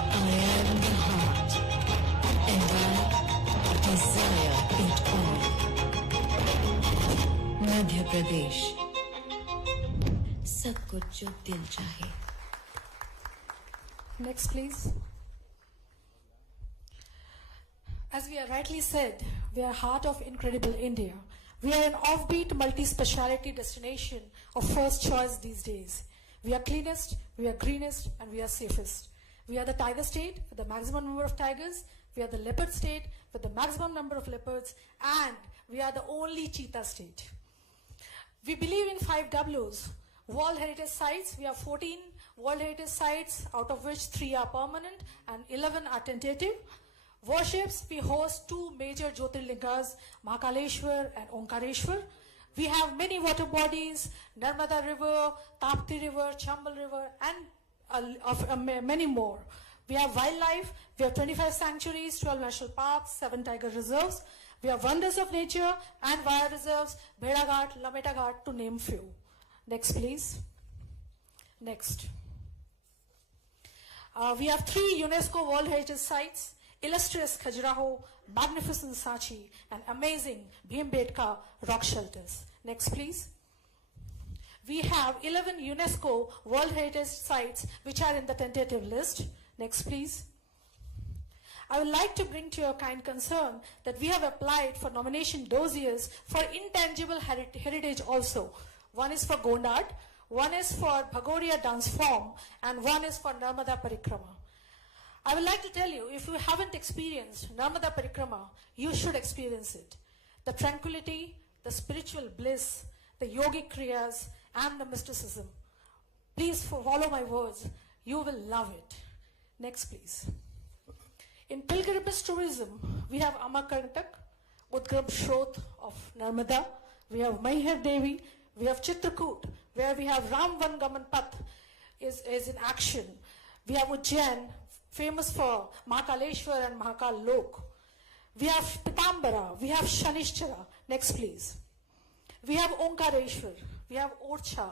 I am the heart, and I desire it all. Madhya Pradesh, सब कुछ जो दिल चाहे. Next, please. As we are rightly said, we are heart of incredible India. We are an offbeat multi-speciality destination of first choice these days. We are cleanest, we are greenest, and we are safest. We are the tiger state with the maximum number of tigers. We are the leopard state with the maximum number of leopards. And we are the only cheetah state. We believe in 5 W's. World Heritage Sites, we have 14 World Heritage Sites, out of which 3 are permanent and 11 are tentative. Worships, we host 2 major Jyotirlingas, Mahakaleshwar and Omkareshwar. We have many water bodies, Narmada River, Tapti River, Chambal River, and many more. We have wildlife, we have 25 sanctuaries, 12 national parks, 7 tiger reserves. We have wonders of nature and wire reserves, Bheda Ghat, Lameta Ghat, to name few. Next, please. Next. We have 3 UNESCO World Heritage Sites, illustrious Khajuraho, magnificent Sachi, and amazing Bhimbetka rock shelters. Next, please. We have 11 UNESCO World Heritage Sites which are in the tentative list. Next, please. I would like to bring to your kind concern that we have applied for nomination dossiers for intangible heritage also. One is for Gondad, one is for Bhagoria dance form, and one is for Narmada Parikrama. I would like to tell you, if you haven't experienced Narmada Parikrama, you should experience it. The tranquility, the spiritual bliss, the yogic kriyas, and the mysticism. Please follow my words. You will love it. Next, please. In pilgrimage tourism, we have Amakarntak, Udgram Shrot of Narmada. We have Maihar Devi. We have Chitrakoot, where we have Ramvan Gaman Path is in action. We have Ujjain, famous for Mahakaleshwar and Mahakal Lok. We have Pitambara. We have Shanishchara. Next, please. We have Omkareshwar. We have Orcha,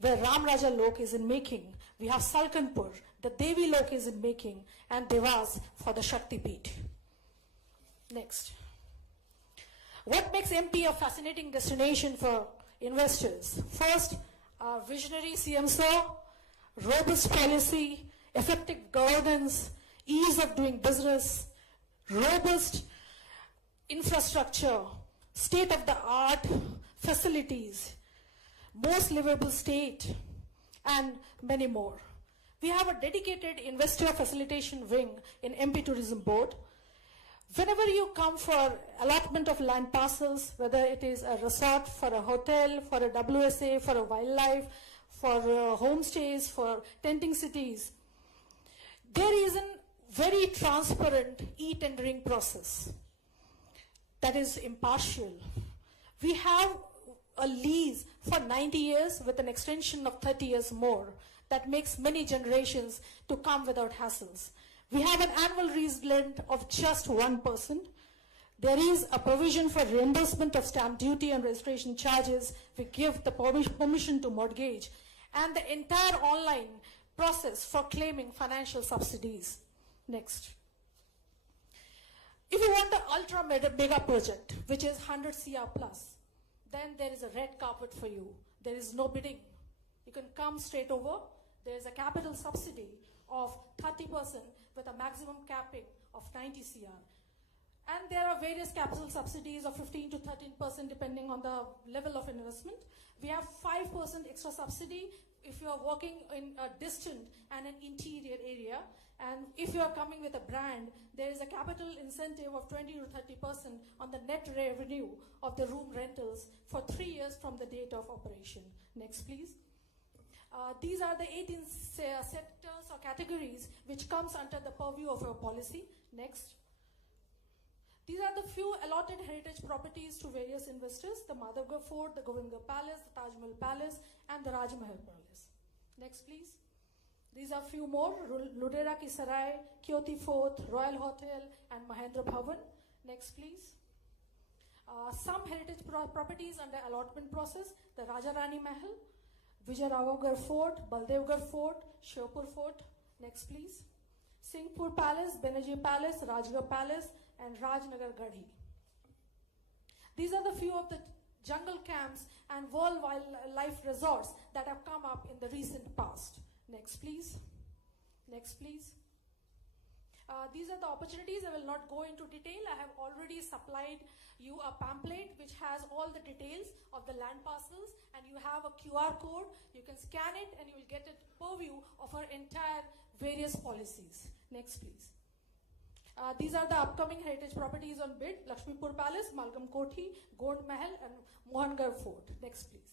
where Ram Raja Lok is in making. We have Salkanpur, the Devi Lok is in making, and Devas for the Shakti Peeth. Next. What makes MP a fascinating destination for investors? First, our visionary CM Sir, robust policy, effective governance, ease of doing business, robust infrastructure, state-of-the-art facilities, most livable state, and many more. We have a dedicated investor facilitation wing in MP Tourism Board. Whenever you come for allotment of land parcels, whether it is a resort, for a hotel, for a WSA, for a wildlife, for homestays, for tenting cities, there is a very transparent e-tendering process that is impartial. We have a lease for 90 years with an extension of 30 years more that makes many generations to come without hassles. We have an annual rent of just 1%. There is a provision for reimbursement of stamp duty and registration charges. We give the permission to mortgage, and the entire online process for claiming financial subsidies. Next. If you want the ultra mega project, which is 100 CR plus, then there is a red carpet for you. There is no bidding. You can come straight over. There is a capital subsidy of 30% with a maximum capping of 90 CR. And there are various capital subsidies of 15 to 13% depending on the level of investment. We have 5% extra subsidy if you are working in a distant and an interior area. And if you are coming with a brand, there is a capital incentive of 20 to 30% on the net revenue of the room rentals for 3 years from the date of operation. Next, please. These are the 18 sectors or categories which comes under the purview of our policy. Next. These are the few allotted heritage properties to various investors: the Madhavgarh Fort, the Govindgarh Palace, the Taj Mahal Palace, and the Raj Mahal Palace. Next, please. These are few more: Ludera Ki Sarai, Kyoti Fort, Royal Hotel, and Mahendra Bhavan. Next, please. Some heritage properties under allotment process: the Raja Rani Mahal, Vijayrawgarh Fort, Baldevgarh Fort, Shirpur Fort. Next, please. Singhpur Palace, Banerjee Palace, Rajgarh Palace, and Rajnagar Garhi. These are the few of the jungle camps and world wildlife resorts that have come up in the recent past. Next, please. Next, please. These are the opportunities. I will not go into detail. I have already supplied you a pamphlet which has all the details of the land parcels, and you have a QR code. You can scan it and you will get a purview of our entire various policies. Next, please. These are the upcoming heritage properties on bid: Lakshmipur Palace, Malgam Kothi, Gond Mahal, and Mohangarh Fort. Next, please.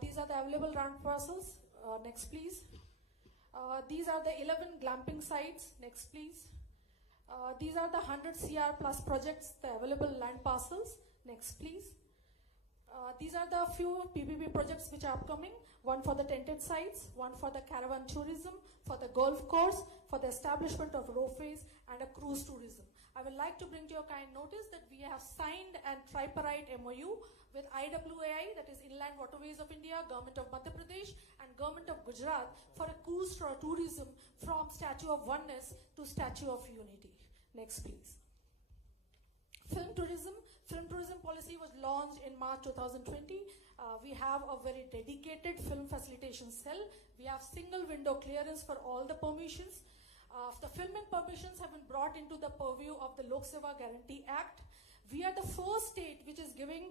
These are the available land parcels. Next, please. These are the 11 glamping sites. Next, please. These are the 100 CR plus projects, the available land parcels. Next, please. These are the few PPP projects which are upcoming: one for the tented sites, one for the caravan tourism, for the golf course, for the establishment of ropeways, and a cruise tourism. I would like to bring to your kind notice that we have signed a tripartite MOU with IWAI, that is Inland Waterways of India, Government of Madhya Pradesh, and Government of Gujarat for a cruise tourism from Statue of Oneness to Statue of Unity. Next, please. Film tourism. Film tourism policy was launched in March 2020. We have a very dedicated film facilitation cell. We have single window clearance for all the permissions. The filming permissions have been brought into the purview of the Lok Seva Guarantee Act. We are the first state which is giving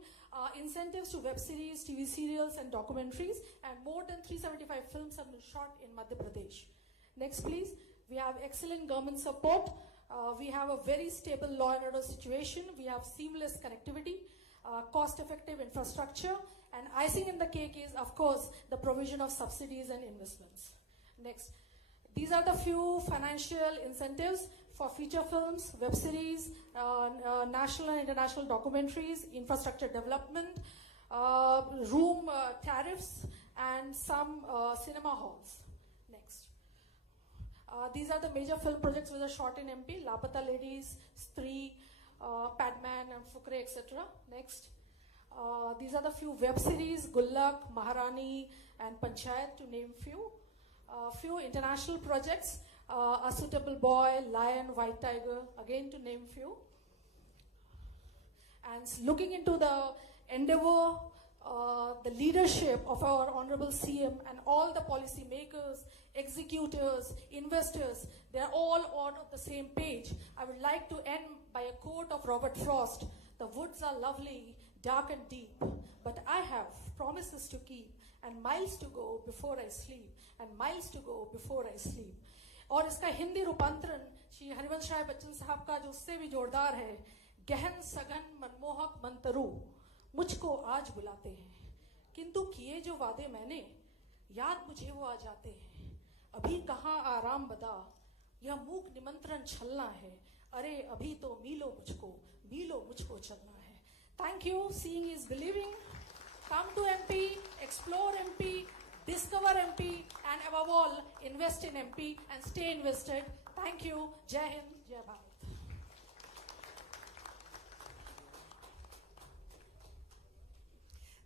incentives to web series, TV serials and documentaries, and more than 375 films have been shot in Madhya Pradesh. Next please. We have excellent government support. We have a very stable law and order situation. We have seamless connectivity, cost-effective infrastructure, and icing in the cake is, of course, the provision of subsidies and investments. Next. These are the few financial incentives for feature films, web series, national and international documentaries, infrastructure development, room tariffs, and some cinema halls. Next. These are the major film projects which are shot in MP: Lapata Ladies, Stree, Padman, and Fukre, etc. Next. These are the few web series: Gullak, Maharani, and Panchayat, to name few. Few international projects: A Suitable Boy, Lion, White Tiger, again to name few. And looking into the endeavor, the leadership of our Honorable CM and all the policy makers, executors, investors, they are all on the same page. I would like to end by a quote of Robert Frost: "The woods are lovely, dark and deep, but I have promises to keep, and miles to go before I sleep, and miles to go before I sleep." और इसका हिंदी रूपांतरण श्री हरिवंश राय बच्चन साहब का जो उससे भी जोरदार है: "गहन सघन मनमोहक मंतरू मुझको आज बुलाते हैं, किंतु किए जो वादे मैंने याद मुझे वो आ जाते हैं। अभी कहाँ आराम बदा, यह मूक निमंत्रण छलना है, अरे अभी तो मिलो मुझको चलना है." Thank you. Seeing is believing. Come to MP, explore MP, discover MP, and above all, invest in MP and stay invested. Thank you. Jai Hind, Jai Bharat.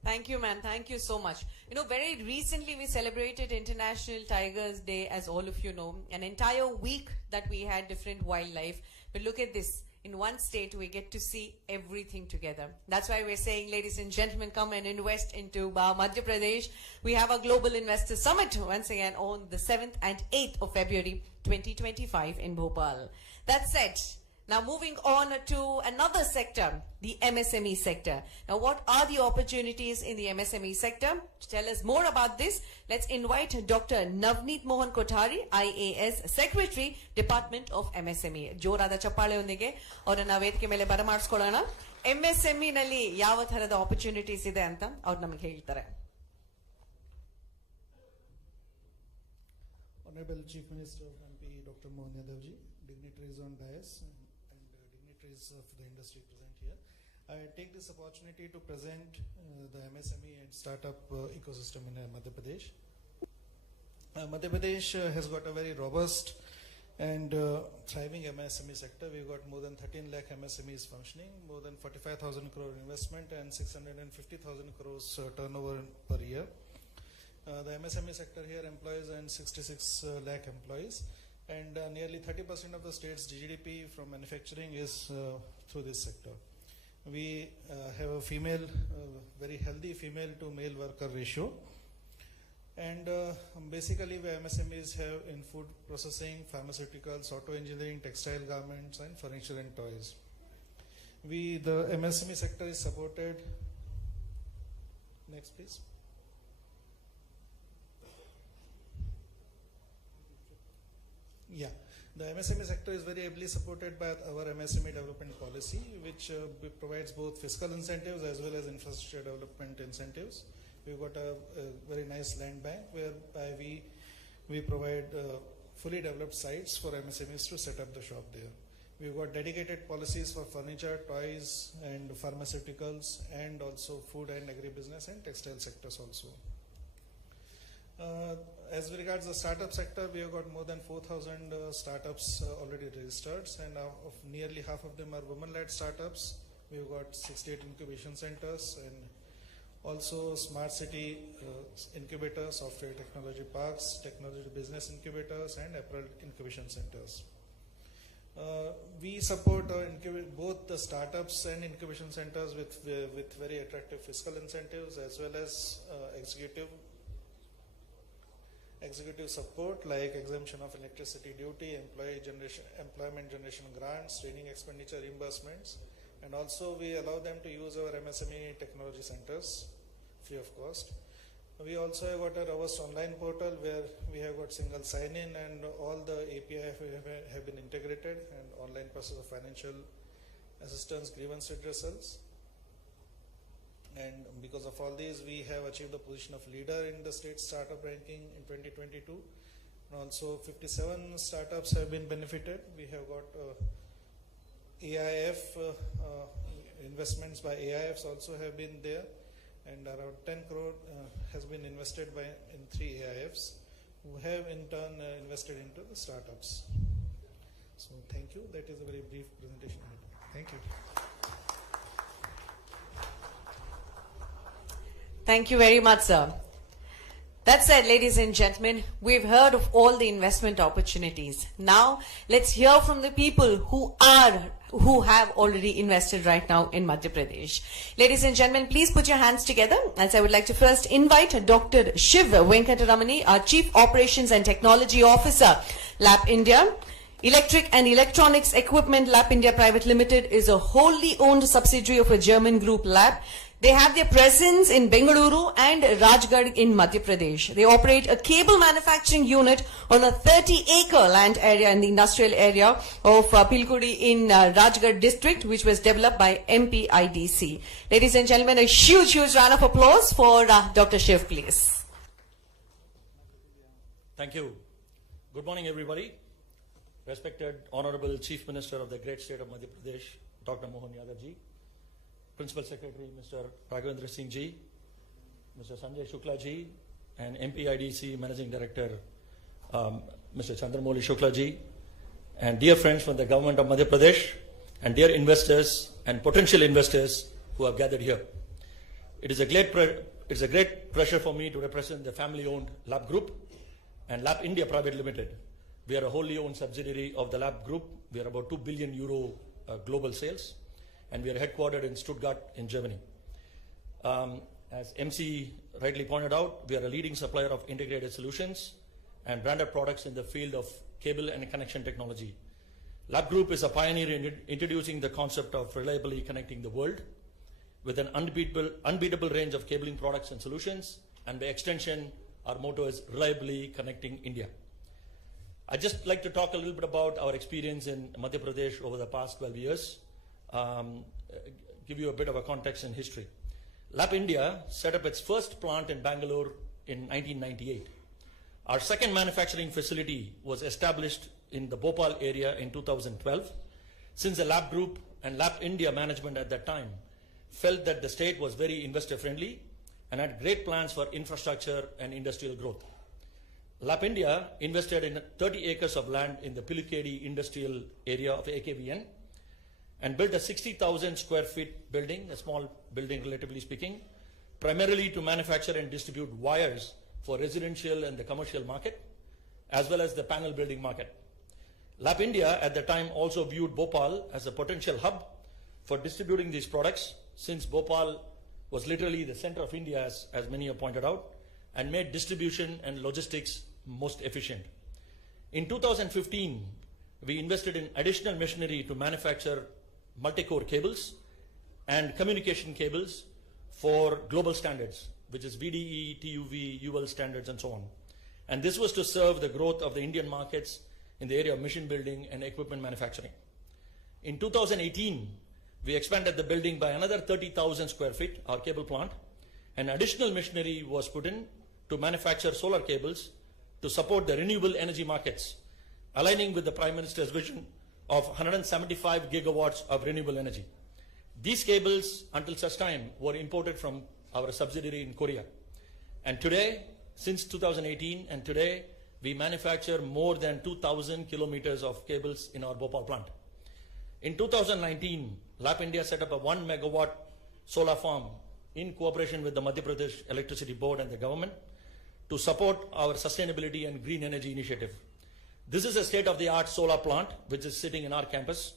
Thank you, man. Thank you so much. You know, very recently we celebrated International Tigers Day, as all of you know. An entire week that we had different wildlife. But look at this. In one state, we get to see everything together. That's why we're saying, ladies and gentlemen, come and invest into Madhya Pradesh. We have a Global Investor Summit once again on the 7th and 8th of February 2025 in Bhopal. That said, now moving on to another sector, the MSME sector. Now, what are the opportunities in the MSME sector? To tell us more about this, let's invite Dr. Navneet Mohan Kothari, IAS Secretary, Department of MSME. ಜೋರಾದ ಚಪ್ಪಾಳೆಯೊಂದಿಗೆ ಅವರನ್ನ ವೇದಿಕೆ ಮೇಲೆ ಬರಮಾಡಿಸ್ಕೊಳ್ಳೋಣ. MSME ನಲ್ಲಿ ಯಾವ ತರದ opportunities ಇದೆ ಅಂತ ಅವ್ರು ನಮಗೆ ಹೇಳ್ತಾರೆ. Honorable Chief Minister of MP, Dr. Mohan Yadavji, dignitaries on dais, of the industry present here. I take this opportunity to present the MSME and startup ecosystem in Madhya Pradesh. Madhya Pradesh has got a very robust and thriving MSME sector. We've got more than 13 lakh MSMEs functioning, more than 45,000 crore investment and 650,000 crores turnover per year. The MSME sector here employs and 66 lakh employees. And nearly 30% of the state's GDP from manufacturing is through this sector. We have a female, very healthy female to male worker ratio. And basically, we MSMEs have in food processing, pharmaceuticals, auto engineering, textile garments, and furniture and toys. The MSME sector is supported. Next, please. Yeah, the MSME sector is very ably supported by our MSME development policy, which provides both fiscal incentives as well as infrastructure development incentives. We've got a very nice land bank whereby we provide fully developed sites for MSMEs to set up the shop there. We've got dedicated policies for furniture, toys, and pharmaceuticals, and also food and agribusiness and textile sectors also. As regards the startup sector, we have got more than 4,000 startups already registered, and of nearly half of them are women-led startups. We've got 68 incubation centers and also smart city incubators, software technology parks, technology business incubators, and apparel incubation centers. We support both the startups and incubation centers with very attractive fiscal incentives as well as executive support like exemption of electricity duty, employment generation grants, training expenditure reimbursements, And also we allow them to use our MSME technology centers free of cost. We also have got a robust online portal where we have got single sign-in and all the API have been integrated, and online process of financial assistance, grievance redressals. And because of all these, we have achieved the position of leader in the state startup ranking in 2022. And also 57 startups have been benefited. We have got AIF, investments by AIFs also have been there. And around 10 crore has been invested in 3 AIFs who have in turn invested into the startups. So thank you. That is a very brief presentation. Thank you. Thank you very much, sir. That said, ladies and gentlemen, we've heard of all the investment opportunities. Now, let's hear from the people who have already invested right now in Madhya Pradesh. Ladies and gentlemen, please put your hands together as I would like to first invite Dr. Shiv Venkataramani, our Chief Operations and Technology Officer, Lab India. Electric and Electronics Equipment Lab India Private Limited is a wholly owned subsidiary of a German group lab. They have their presence in Bengaluru and Rajgarh in Madhya Pradesh. They operate a cable manufacturing unit on a 30-acre land area in the industrial area of Pilkudi in Rajgarh district, which was developed by MPIDC. Ladies and gentlemen, a huge round of applause for Dr. Shiv, please. Thank you. Good morning, everybody. Respected Honorable Chief Minister of the great state of Madhya Pradesh, Dr. Mohan Yadav ji, Principal Secretary Mr. Raghavendra Singh ji, Mr. Sanjay Shukla ji, and MPIDC Managing Director Mr. Chandramouli Shukla ji, and dear friends from the government of Madhya Pradesh, and dear investors and potential investors who have gathered here. It is a great pleasure for me to represent the family-owned Lab Group and Lab India Private Limited. We are a wholly owned subsidiary of the Lab Group. We are about 2 billion euro global sales, and we are headquartered in Stuttgart in Germany. As MC rightly pointed out, we are a leading supplier of integrated solutions and branded products in the field of cable and connection technology. Lab Group is a pioneer in introducing the concept of reliably connecting the world with an unbeatable range of cabling products and solutions, and by extension, our motto is reliably connecting India. I'd just like to talk a little bit about our experience in Madhya Pradesh over the past 12 years, give you a bit of a context and history. Lab India set up its first plant in Bangalore in 1998. Our second manufacturing facility was established in the Bhopal area in 2012. Since the Lab Group and Lab India management at that time felt that the state was very investor friendly and had great plans for infrastructure and industrial growth. Lab India invested in 30 acres of land in the Pilkedi industrial area of AKVN and built a 60,000 square feet building, a small building relatively speaking, primarily to manufacture and distribute wires for residential and the commercial market, as well as the panel building market. Lab India at the time also viewed Bhopal as a potential hub for distributing these products, since Bhopal was literally the center of India, as many have pointed out, and made distribution and logistics most efficient. In 2015, we invested in additional machinery to manufacture multi-core cables and communication cables for global standards, which is VDE, TUV, UL standards, and so on. And this was to serve the growth of the Indian markets in the area of machine building and equipment manufacturing. In 2018, we expanded the building by another 30,000 square feet, our cable plant, and additional machinery was put in to manufacture solar cables to support the renewable energy markets, aligning with the Prime Minister's vision of 175 gigawatts of renewable energy. These cables, until such time, were imported from our subsidiary in Korea. And today, since 2018 and today, we manufacture more than 2,000 kilometers of cables in our Bhopal plant. In 2019, Lab India set up a 1 megawatt solar farm in cooperation with the Madhya Pradesh Electricity Board and the government to support our sustainability and green energy initiative. This is a state-of-the-art solar plant which is sitting in our campus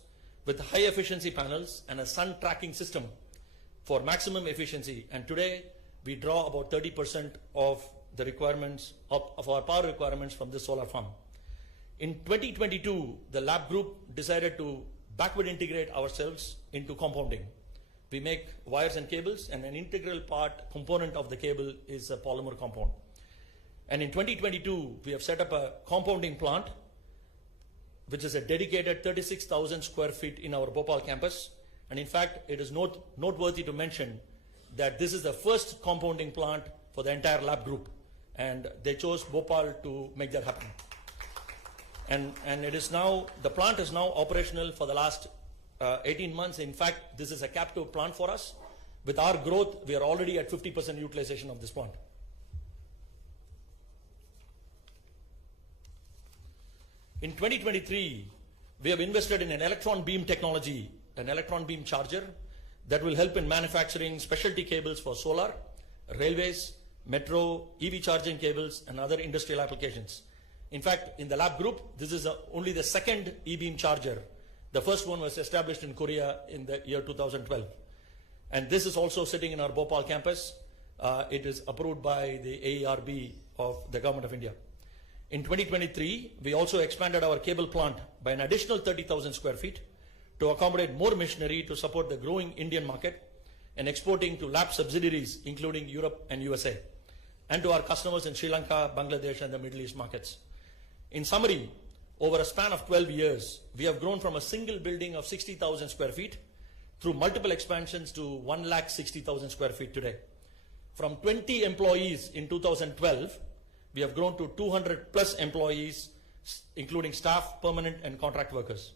with high efficiency panels and a sun tracking system for maximum efficiency. And today we draw about 30% of the requirements of our power requirements from this solar farm. In 2022, the Lab Group decided to backward integrate ourselves into compounding. We make wires and cables, and an integral component of the cable is a polymer compound. And in 2022, we have set up a compounding plant, which is a dedicated 36,000 square feet in our Bhopal campus. And in fact, it is noteworthy to mention that this is the first compounding plant for the entire lab group. And they chose Bhopal to make that happen. And it is now, the plant is now operational for the last 18 months. In fact, this is a captive plant for us. With our growth, we are already at 50% utilization of this plant. In 2023, we have invested in an electron beam technology, an electron beam charger that will help in manufacturing specialty cables for solar, railways, metro, EV charging cables, and other industrial applications. In fact, in the lab group, this is only the second e-beam charger. The first one was established in Korea in the year 2012. And this is also sitting in our Bhopal campus. It is approved by the AERB of the Government of India. In 2023, we also expanded our cable plant by an additional 30,000 square feet to accommodate more machinery to support the growing Indian market and exporting to lab subsidiaries, including Europe and USA, and to our customers in Sri Lanka, Bangladesh, and the Middle East markets. In summary, over a span of 12 years, we have grown from a single building of 60,000 square feet through multiple expansions to 160,000 square feet today. From 20 employees in 2012, we have grown to 200 plus employees, including staff, permanent and contract workers.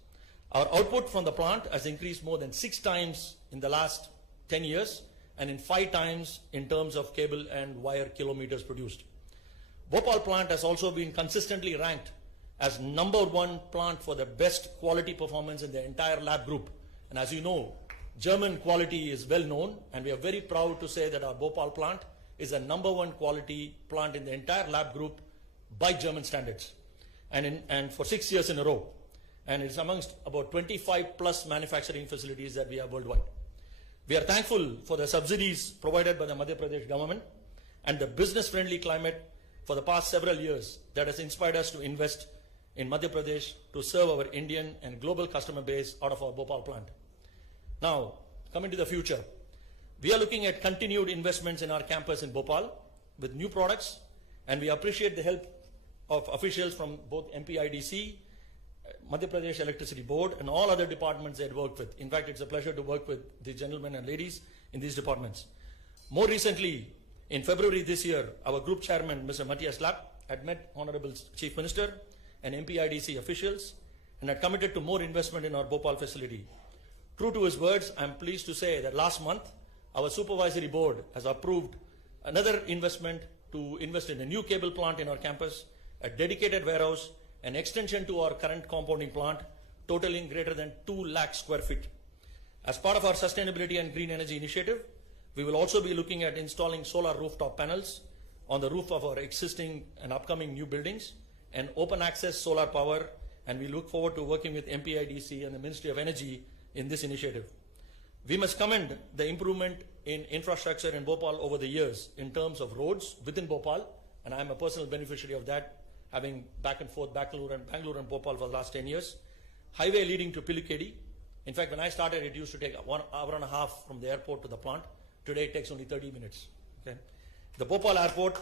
Our output from the plant has increased more than 6 times in the last 10 years and in 5 times in terms of cable and wire kilometers produced. Bhopal plant has also been consistently ranked as #1 plant for the best quality performance in the entire lab group. And as you know, German quality is well known, and we are very proud to say that our Bhopal plant is a #1 quality plant in the entire lab group by German standards, and for 6 years in a row. And it's amongst about 25 plus manufacturing facilities that we have worldwide. We are thankful for the subsidies provided by the Madhya Pradesh government and the business-friendly climate for the past several years that has inspired us to invest in Madhya Pradesh to serve our Indian and global customer base out of our Bhopal plant. Now, coming to the future, we are looking at continued investments in our campus in Bhopal with new products, and we appreciate the help of officials from both MPIDC, Madhya Pradesh Electricity Board, and all other departments they had worked with. In fact, it's a pleasure to work with the gentlemen and ladies in these departments. More recently, in February this year, our group chairman, Mr. Matthias Lapp, had met Honorable Chief Minister and MPIDC officials and had committed to more investment in our Bhopal facility. True to his words, I am pleased to say that last month, our supervisory board has approved another investment to invest in a new cable plant in our campus, a dedicated warehouse, an extension to our current compounding plant, totaling greater than 2 lakh square feet. As part of our sustainability and green energy initiative, we will also be looking at installing solar rooftop panels on the roof of our existing and upcoming new buildings and open access solar power, and we look forward to working with MPIDC and the Ministry of Energy in this initiative. We must commend the improvement in infrastructure in Bhopal over the years in terms of roads within Bhopal, and I am a personal beneficiary of that, having back and forth Bangalore and Bhopal for the last 10 years. Highway leading to Pilikedi. In fact, when I started, it used to take 1 hour and a half from the airport to the plant. Today, it takes only 30 minutes. Okay? The Bhopal airport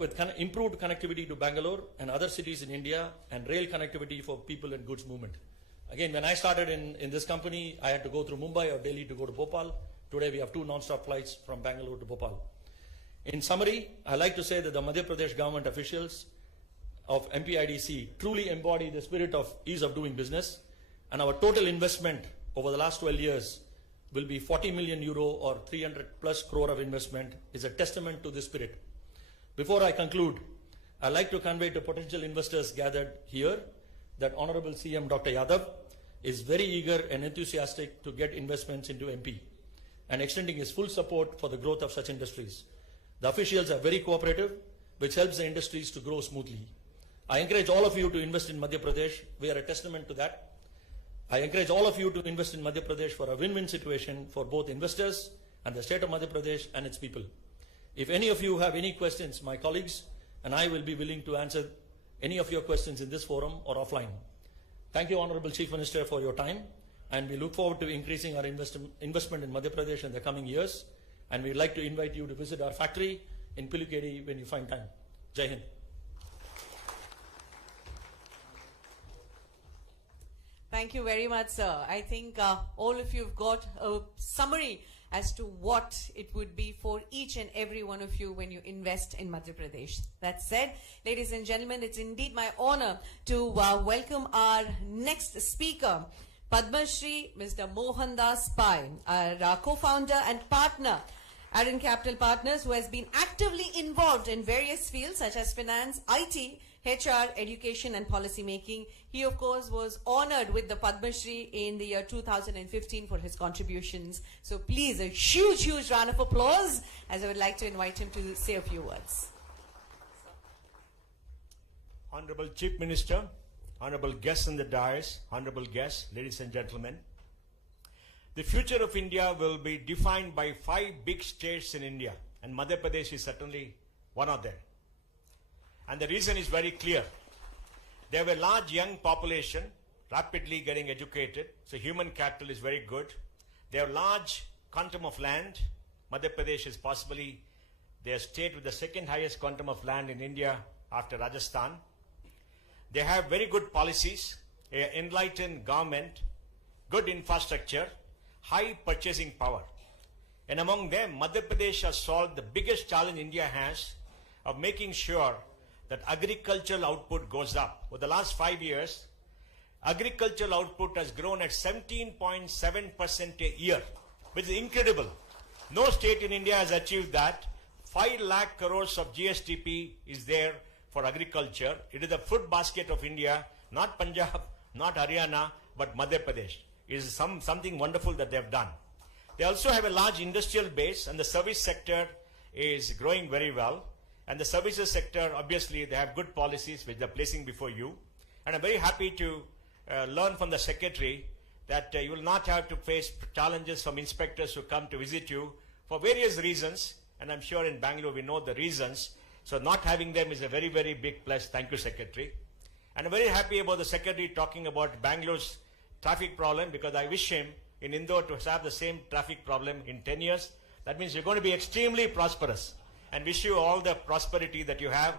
with improved connectivity to Bangalore and other cities in India, and rail connectivity for people and goods movement. Again, when I started in this company, I had to go through Mumbai or Delhi to go to Bhopal. Today, we have 2 non-stop flights from Bangalore to Bhopal. In summary, I like to say that the Madhya Pradesh government officials of MPIDC truly embody the spirit of ease of doing business, and our total investment over the last 12 years will be 40 million euro or 300 plus crore of investment is a testament to this spirit. Before I conclude, I'd like to convey to potential investors gathered here that Honorable CM Dr. Yadav is very eager and enthusiastic to get investments into MP and extending his full support for the growth of such industries. The officials are very cooperative, which helps the industries to grow smoothly. I encourage all of you to invest in Madhya Pradesh. We are a testament to that. I encourage all of you to invest in Madhya Pradesh for a win-win situation for both investors and the state of Madhya Pradesh and its people. If any of you have any questions, my colleagues and I will be willing to answer any of your questions in this forum or offline. Thank you, Honorable Chief Minister, for your time. And we look forward to increasing our investment in Madhya Pradesh in the coming years. And we'd like to invite you to visit our factory in Pilikedi when you find time. Jai Hind. Thank you very much, sir. I think all of you have got a summary as to what it would be for each and every one of you when you invest in Madhya Pradesh. That said, ladies and gentlemen, it's indeed my honor to welcome our next speaker, Padma Shri Mr. Mohandas Pai, our co-founder and partner, Aaron Capital Partners, who has been actively involved in various fields such as finance, IT, HR, education and policy making. He of course was honored with the Padma Shri in the year 2015 for his contributions. So please, a huge round of applause as I would like to invite him to say a few words. Honorable Chief Minister, honorable guests in the dais, honorable guests, ladies and gentlemen. The future of India will be defined by 5 big states in India, and Madhya Pradesh is certainly one of them. And the reason is very clear. They have a large young population, rapidly getting educated, so human capital is very good. They have large quantum of land. Madhya Pradesh is possibly their state with the second highest quantum of land in India after Rajasthan. They have very good policies, an enlightened government, good infrastructure, high purchasing power. And among them, Madhya Pradesh has solved the biggest challenge India has of making sure that agricultural output goes up. Over the last 5 years, agricultural output has grown at 17.7% a year, which is incredible. No state in India has achieved that. 5 lakh crores of GSTP is there for agriculture. It is the food basket of India, not Punjab, not Haryana, but Madhya Pradesh. It is something wonderful that they have done. They also have a large industrial base, and the service sector is growing very well. And the services sector, obviously, they have good policies which they're placing before you. And I'm very happy to learn from the Secretary that you will not have to face challenges from inspectors who come to visit you for various reasons. And I'm sure in Bangalore we know the reasons. So not having them is a very, very big plus. Thank you, Secretary. And I'm very happy about the Secretary talking about Bangalore's traffic problem, because I wish him in Indore to have the same traffic problem in 10 years. That means you're going to be extremely prosperous. And wish you all the prosperity that you have.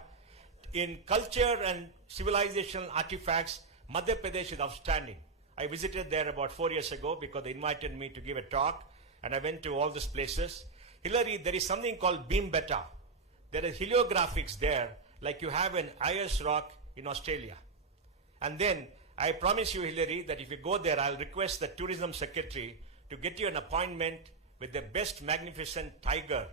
In culture and civilization artifacts, Madhya Pradesh is outstanding. I visited there about 4 years ago because they invited me to give a talk, and I went to all these places. Hillary, there is something called Beambetta. There are heliographics there, like you have in Ayers Rock in Australia. And then, I promise you, Hillary, that if you go there, I'll request the Tourism Secretary to get you an appointment with the best magnificent tiger,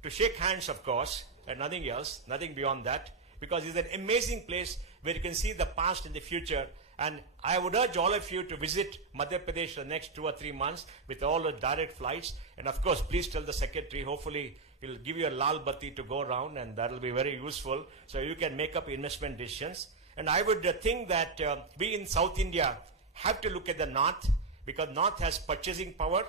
to shake hands, of course, and nothing else, nothing beyond that, because it's an amazing place where you can see the past and the future. And I would urge all of you to visit Madhya Pradesh the next 2 or 3 months with all the direct flights. And of course, please tell the Secretary, hopefully he'll give you a lal bati to go around, and that will be very useful, so you can make up investment decisions. And I would think that we in South India have to look at the North, because North has purchasing power,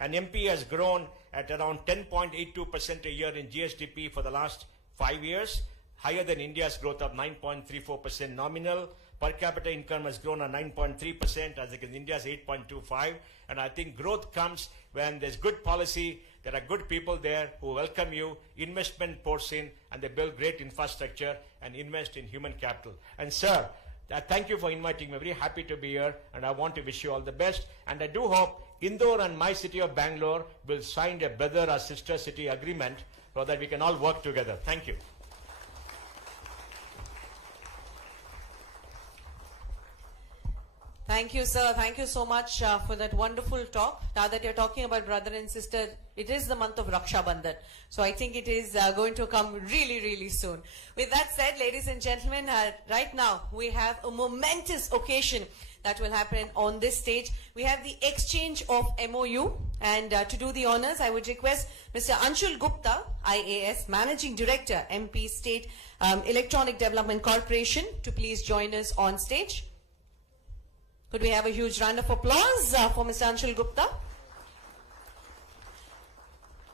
and MP has grown at around 10.82% a year in GSDP for the last 5 years, higher than India's growth of 9.34% nominal. Per capita income has grown at 9.3%, as against India's 8.25%. And I think growth comes when there's good policy, there are good people there who welcome you, investment pours in, and they build great infrastructure and invest in human capital. And sir, thank you for inviting me. Very happy to be here, and I want to wish you all the best. And I do hope Indore and my city of Bangalore will sign a brother or sister city agreement so that we can all work together. Thank you. Thank you, sir. Thank you so much for that wonderful talk. Now that you're talking about brother and sister, it is the month of Raksha Bandhan. So I think it is going to come really, really soon. With that said, ladies and gentlemen, right now we have a momentous occasion that will happen on this stage. We have the exchange of MOU, and to do the honors, I would request Mr. Anshul Gupta, IAS, Managing Director, MP State Electronic Development Corporation, to please join us on stage. Could we have a huge round of applause for Mr. Anshul Gupta?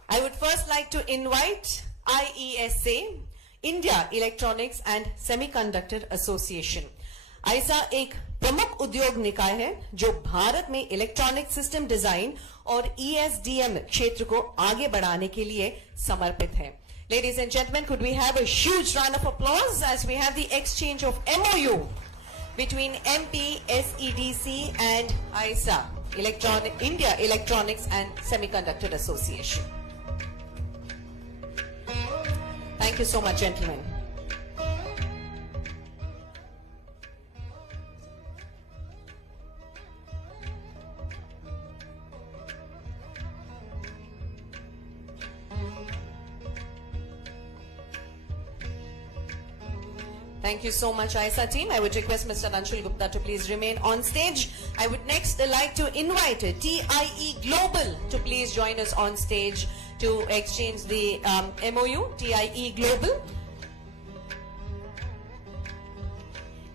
I would first like to invite IESA, India Electronics and Semiconductor Association. ऐसा एक प्रमुख उद्योग निकाय है जो भारत में electronic system design और ESDM क्षेत्र को आगे बढ़ाने के लिए समर्पित है. Ladies and gentlemen, could we have a huge round of applause as we have the exchange of MOU between MPSEDC and ISA, India Electronics and Semiconductor Association. Thank you so much, gentlemen. Thank you so much, ISA team. I would request Mr. Anshul Gupta to please remain on stage. I would next like to invite TIE Global to please join us on stage to exchange the MOU. TIE Global.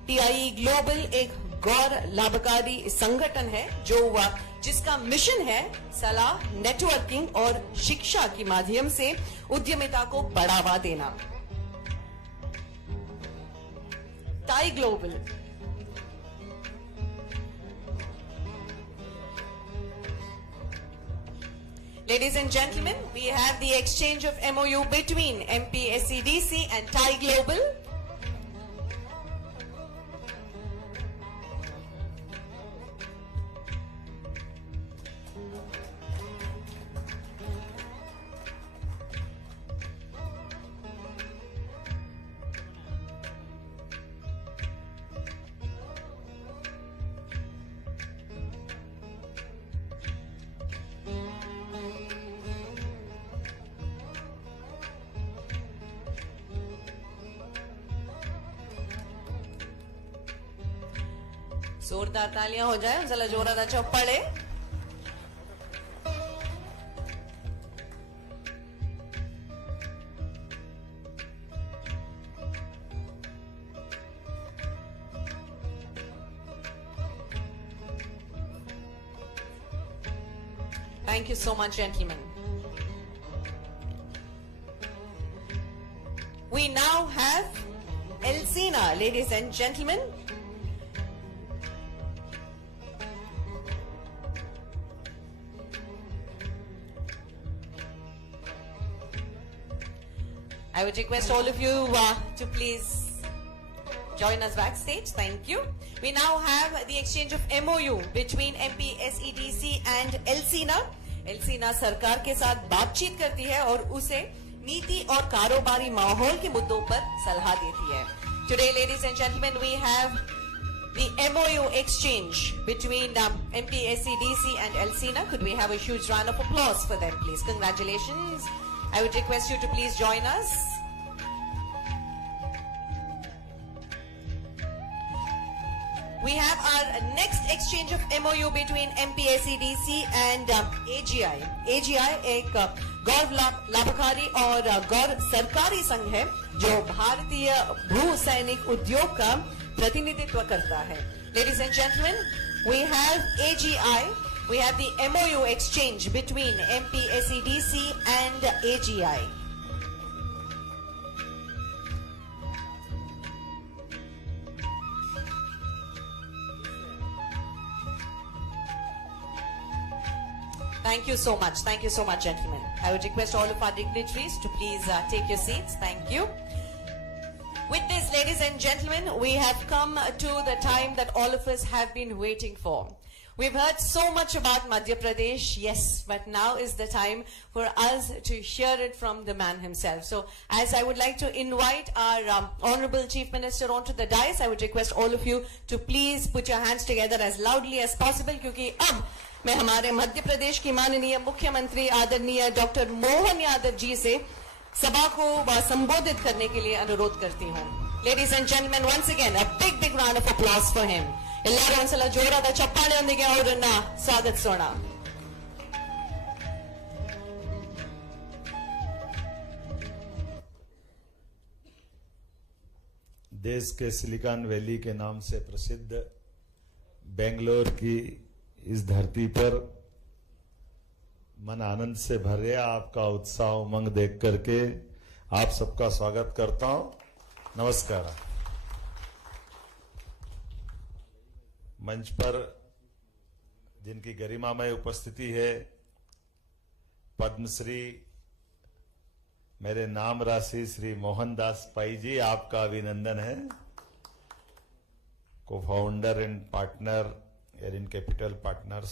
TIE Global एक गौर लाभकारी संगठन है जिसका mission है सलाह, networking और शिक्षा के माध्यम से उद्यमिता को बढ़ावा देना. TIE Global. Ladies and gentlemen, we have the exchange of MOU between MPSEDC and TIE Global. जोरदार तालियां हो जाए, जरा जोरदार चप्पड़े. Thank you so much, gentlemen. We now have Elsina, ladies and gentlemen. I would request all of you to please join us backstage. Thank you. We now have the exchange of MOU between MPSEDC and Elsina. Elsina सरकार के साथ बातचीत करती है और उसे नीति और कारोबारी माहौल के मुद्दों पर सलाह देती है. Today, ladies and gentlemen, we have the MOU exchange between MPSEDC and Elsina. Could we have a huge round of applause for them, please? Congratulations. I would request you to please join us. We have our next exchange of MOU between MPSEDC and AGI. AGI एक गौर लाभकारी और गौर सरकारी संघ है जो भारतीय भू सैनिक उद्योग का प्रतिनिधित्व करता है. Ladies and gentlemen, we have AGI. We have the MOU exchange between MPSEDC and AGI. Thank you so much. Thank you so much, gentlemen. I would request all of our dignitaries to please take your seats. Thank you. With this, ladies and gentlemen, we have come to the time that all of us have been waiting for. We've heard so much about Madhya Pradesh, yes, but now is the time for us to hear it from the man himself. So, as I would like to invite our Honorable Chief Minister onto the dais, I would request all of you to please put your hands together as loudly as possible, क्योंकि अब मैं हमारे मध्य प्रदेश की माननीय मुख्यमंत्री आदरणीय doctor Mohan Yadav ji से सभा को संबोधित करने के लिए अनुरोध करती हूँ. Ladies and gentlemen, once again, a big round of applause for him. ಎಲ್ಲರೂ ಒಂದ್ಸಲ ಜೋರಾದ ಚಪ್ಪಾಳೆಯೊಂದಿಗೆ ಅವರನ್ನ ಸ್ವಾಗತಿಸೋಣ. देश के सिलिकॉन वैली के नाम से प्रसिद्ध बेंगलोर की इस धरती पर मन आनंद से भरे आपका उत्साह उमंग देख करके आप सबका स्वागत करता हूं. नमस्कार. मंच पर जिनकी गरिमामय उपस्थिति है, पद्मश्री मेरे नाम राशि श्री मोहनदास पाई जी, आपका अभिनंदन है। Co founder and partner Aarin capital partners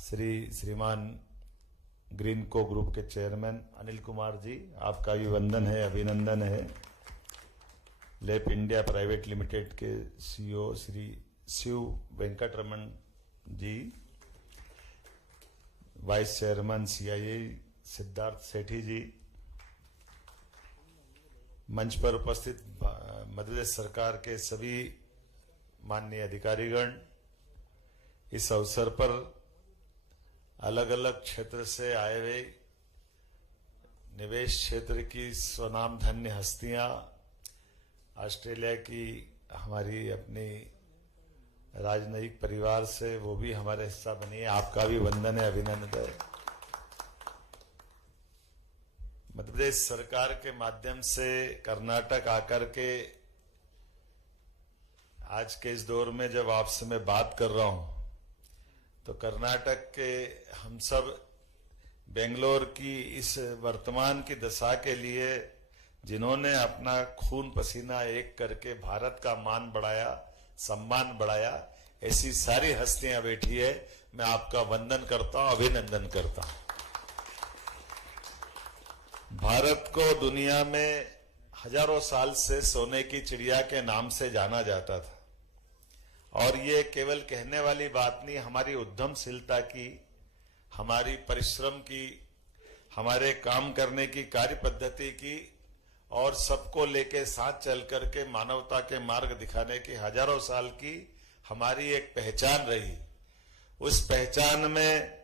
श्रीमान ग्रीन को ग्रुप के चेयरमैन अनिल कुमार जी, आपका भी वंदन है, अभिनंदन है। लेप इंडिया प्राइवेट लिमिटेड के CEO Shri Shiv Venkataraman ji, vice chairman CIA Siddharth Sethi ji, मंच पर उपस्थित मध्य प्रदेश सरकार के सभी माननीय अधिकारीगण, इस अवसर पर अलग अलग क्षेत्र से आए हुए निवेश क्षेत्र की स्वनाम धन्य हस्तियां, ऑस्ट्रेलिया की हमारी अपनी राजनयिक परिवार से वो भी हमारे हिस्सा बनी है, आपका भी वंदन है, अभिनंदन है। मध्य प्रदेश सरकार के माध्यम से कर्नाटक आकर के आज के इस दौर में जब आपसे मैं बात कर रहा हूं, तो कर्नाटक के हम सब बेंगलोर की इस वर्तमान की दशा के लिए जिन्होंने अपना खून पसीना एक करके भारत का मान बढ़ाया, सम्मान बढ़ाया, ऐसी सारी हस्तियां बैठी है, मैं आपका वंदन करता हूं, अभिनंदन करता हूं। भारत को दुनिया में हजारों साल से सोने की चिड़िया के नाम से जाना जाता था, और ये केवल कहने वाली बात नहीं, हमारी उद्यमशीलता की, हमारी परिश्रम की, हमारे काम करने की कार्य पद्धति की, और सबको लेके साथ चल करके मानवता के मार्ग दिखाने की हजारों साल की हमारी एक पहचान रही। उस पहचान में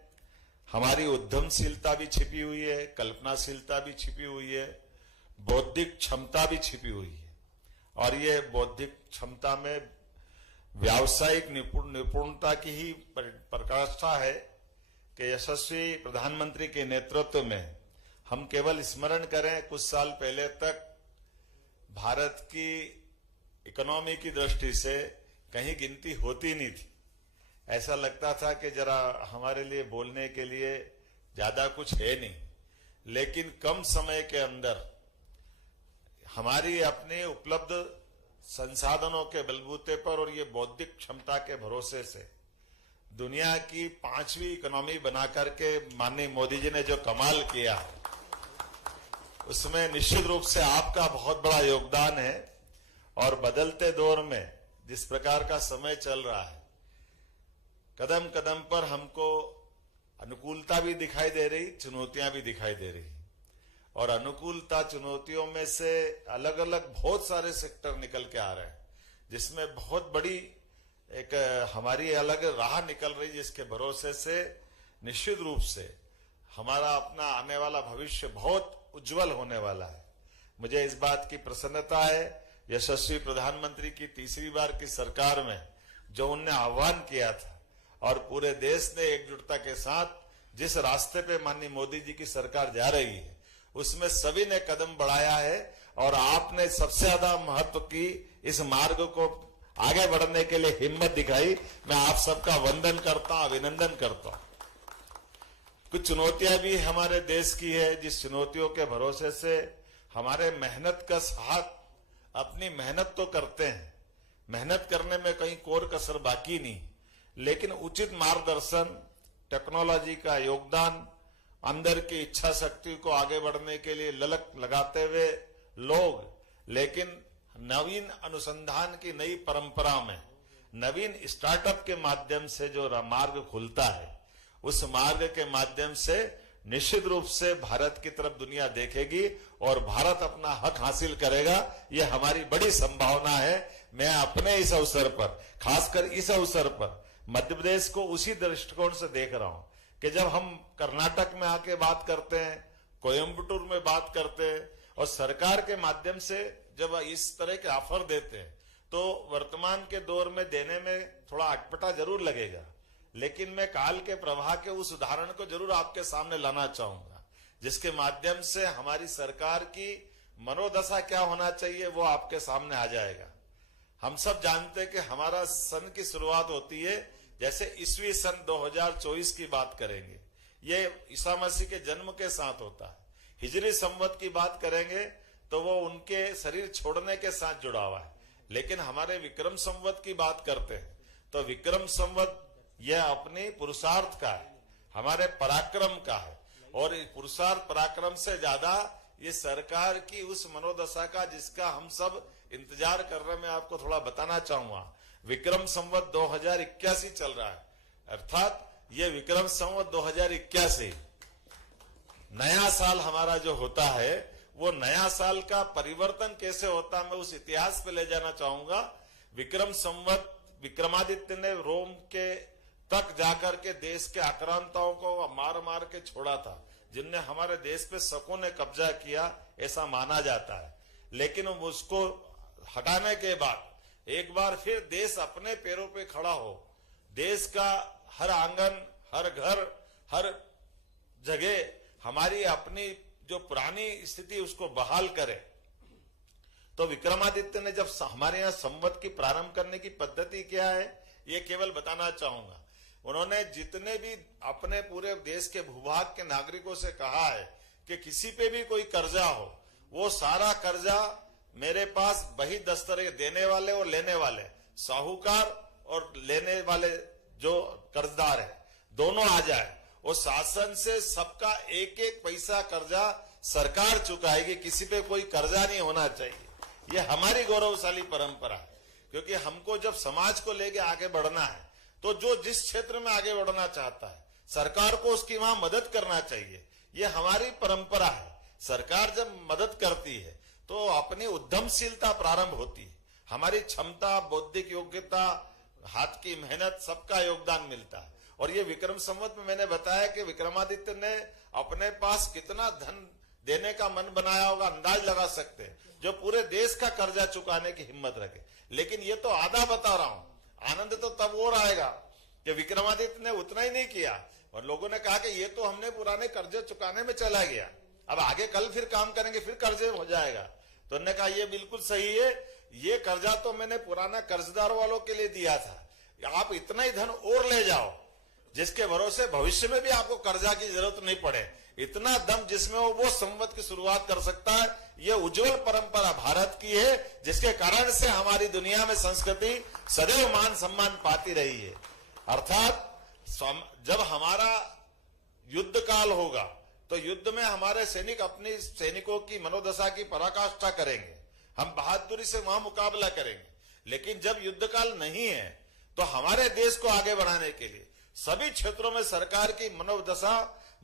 हमारी उद्यमशीलता भी छिपी हुई है, कल्पनाशीलता भी छिपी हुई है, बौद्धिक क्षमता भी छिपी हुई है। और ये बौद्धिक क्षमता में व्यावसायिक निपुणता की ही प्रकाष्ठा है कि यशस्वी प्रधानमंत्री के नेतृत्व में हम केवल स्मरण करें, कुछ साल पहले तक भारत की इकोनॉमी की दृष्टि से कहीं गिनती होती नहीं थी। ऐसा लगता था कि जरा हमारे लिए बोलने के लिए ज्यादा कुछ है नहीं, लेकिन कम समय के अंदर हमारी अपने उपलब्ध संसाधनों के बलबूते पर और ये बौद्धिक क्षमता के भरोसे से दुनिया की 5वीं इकोनॉमी बना करके माननीय मोदी जी ने जो कमाल किया, उसमें निश्चित रूप से आपका बहुत बड़ा योगदान है। और बदलते दौर में जिस प्रकार का समय चल रहा है, कदम कदम पर हमको अनुकूलता भी दिखाई दे रही, चुनौतियां भी दिखाई दे रही, और अनुकूलता चुनौतियों में से अलग अलग बहुत सारे सेक्टर निकल के आ रहे हैं, जिसमें बहुत बड़ी एक हमारी अलग राह निकल रही, जिसके भरोसे से निश्चित रूप से हमारा अपना आने वाला भविष्य बहुत उज्जवल होने वाला है। मुझे इस बात की प्रसन्नता है, यशस्वी प्रधानमंत्री की तीसरी बार की सरकार में जो उनने आह्वान किया था और पूरे देश ने एकजुटता के साथ जिस रास्ते पे माननीय मोदी जी की सरकार जा रही है, उसमें सभी ने कदम बढ़ाया है, और आपने सबसे ज्यादा महत्व की इस मार्ग को आगे बढ़ने के लिए हिम्मत दिखाई। मैं आप सबका वंदन करता हूं, अभिनंदन करता हूं। कुछ चुनौतियां भी हमारे देश की है, जिस चुनौतियों के भरोसे से हमारे मेहनत का साथ अपनी मेहनत तो करते हैं, मेहनत करने में कहीं कोर कसर बाकी नहीं, लेकिन उचित मार्गदर्शन, टेक्नोलॉजी का योगदान, अंदर की इच्छा शक्ति को आगे बढ़ने के लिए ललक लगाते हुए लोग, लेकिन नवीन अनुसंधान की नई परंपरा में नवीन स्टार्टअप के माध्यम से जो मार्ग खुलता है, उस मार्ग के माध्यम से निश्चित रूप से भारत की तरफ दुनिया देखेगी और भारत अपना हक हासिल करेगा। ये हमारी बड़ी संभावना है। मैं अपने इस अवसर पर, खासकर इस अवसर पर मध्य प्रदेश को उसी दृष्टिकोण से देख रहा हूं कि जब हम कर्नाटक में आके बात करते हैं, कोयम्बटूर में बात करते हैं, और सरकार के माध्यम से जब इस तरह के ऑफर देते हैं, तो वर्तमान के दौर में देने में थोड़ा अटपटा जरूर लगेगा, लेकिन मैं काल के प्रवाह के उस उदाहरण को जरूर आपके सामने लाना चाहूंगा, जिसके माध्यम से हमारी सरकार की मनोदशा क्या होना चाहिए वो आपके सामने आ जाएगा। हम सब जानते हैं कि हमारा सन की शुरुआत होती है जैसे ईस्वी सन 2024 की बात करेंगे, ये ईसा मसीह के जन्म के साथ होता है। हिजरी संवत की बात करेंगे तो वो उनके शरीर छोड़ने के साथ जुड़ा हुआ है। लेकिन हमारे विक्रम संवत की बात करते हैं तो विक्रम संवत यह अपनी पुरुषार्थ का है, हमारे पराक्रम का है। और पुरुषार्थ पराक्रम से ज्यादा ये सरकार की उस मनोदशा का जिसका हम सब इंतजार कर रहे हैं। मैं आपको थोड़ा बताना चाहूंगा, विक्रम संवत 2081 चल रहा है, अर्थात ये विक्रम संवत 2081 नया साल हमारा जो होता है, वो नया साल का परिवर्तन कैसे होता है मैं उस इतिहास पे ले जाना चाहूंगा। विक्रम संवत विक्रमादित्य ने रोम के तक जाकर के देश के आक्रांताओं को मार मार के छोड़ा था, जिनने हमारे देश पे शकों ने कब्जा किया ऐसा माना जाता है। लेकिन उसको हटाने के बाद एक बार फिर देश अपने पैरों पे खड़ा हो, देश का हर आंगन, हर घर, हर जगह हमारी अपनी जो पुरानी स्थिति उसको बहाल करे। तो विक्रमादित्य ने जब हमारे यहाँ संवत की प्रारंभ करने की पद्धति क्या है ये केवल बताना चाहूंगा। उन्होंने जितने भी अपने पूरे देश के भूभाग के नागरिकों से कहा है कि किसी पे भी कोई कर्जा हो, वो सारा कर्जा मेरे पास वही दस्तरे देने वाले और लेने वाले, साहूकार और लेने वाले जो कर्जदार है दोनों आ जाए, और शासन से सबका एक एक पैसा कर्जा सरकार चुकाएगी, किसी पे कोई कर्जा नहीं होना चाहिए। ये हमारी गौरवशाली परंपरा है, क्योंकि हमको जब समाज को लेके आगे बढ़ना है तो जो जिस क्षेत्र में आगे बढ़ना चाहता है सरकार को उसकी वहां मदद करना चाहिए। ये हमारी परंपरा है। सरकार जब मदद करती है तो अपनी उद्यमशीलता प्रारंभ होती है, हमारी क्षमता, बौद्धिक योग्यता, हाथ की मेहनत, सबका योगदान मिलता है। और ये विक्रम संवत में मैंने बताया कि विक्रमादित्य ने अपने पास कितना धन देने का मन बनाया होगा, अंदाज लगा सकते हैं, जो पूरे देश का कर्जा चुकाने की हिम्मत रखे। लेकिन ये तो आधा बता रहा हूं, आनंद तो तब और आएगा कि विक्रमादित्य ने उतना ही नहीं किया और लोगों ने कहा कि ये तो हमने पुराने कर्जे चुकाने में चला गया, अब आगे कल फिर काम करेंगे फिर कर्जे हो जाएगा। तो उन्होंने कहा ये बिल्कुल सही है, ये कर्जा तो मैंने पुराना कर्जदार वालों के लिए दिया था, आप इतना ही धन और ले जाओ जिसके भरोसे भविष्य में भी आपको कर्जा की जरूरत नहीं पड़े। इतना दम जिसमें वो संवत की शुरुआत कर सकता है, ये उज्जवल परंपरा भारत की है, जिसके कारण से हमारी दुनिया में संस्कृति सदैव मान सम्मान पाती रही है। अर्थात जब हमारा युद्ध काल होगा तो युद्ध में हमारे सैनिक अपनी सैनिकों की मनोदशा की पराकाष्ठा करेंगे, हम बहादुरी से वहां मुकाबला करेंगे। लेकिन जब युद्ध काल नहीं है तो हमारे देश को आगे बढ़ाने के लिए सभी क्षेत्रों में सरकार की मनोदशा,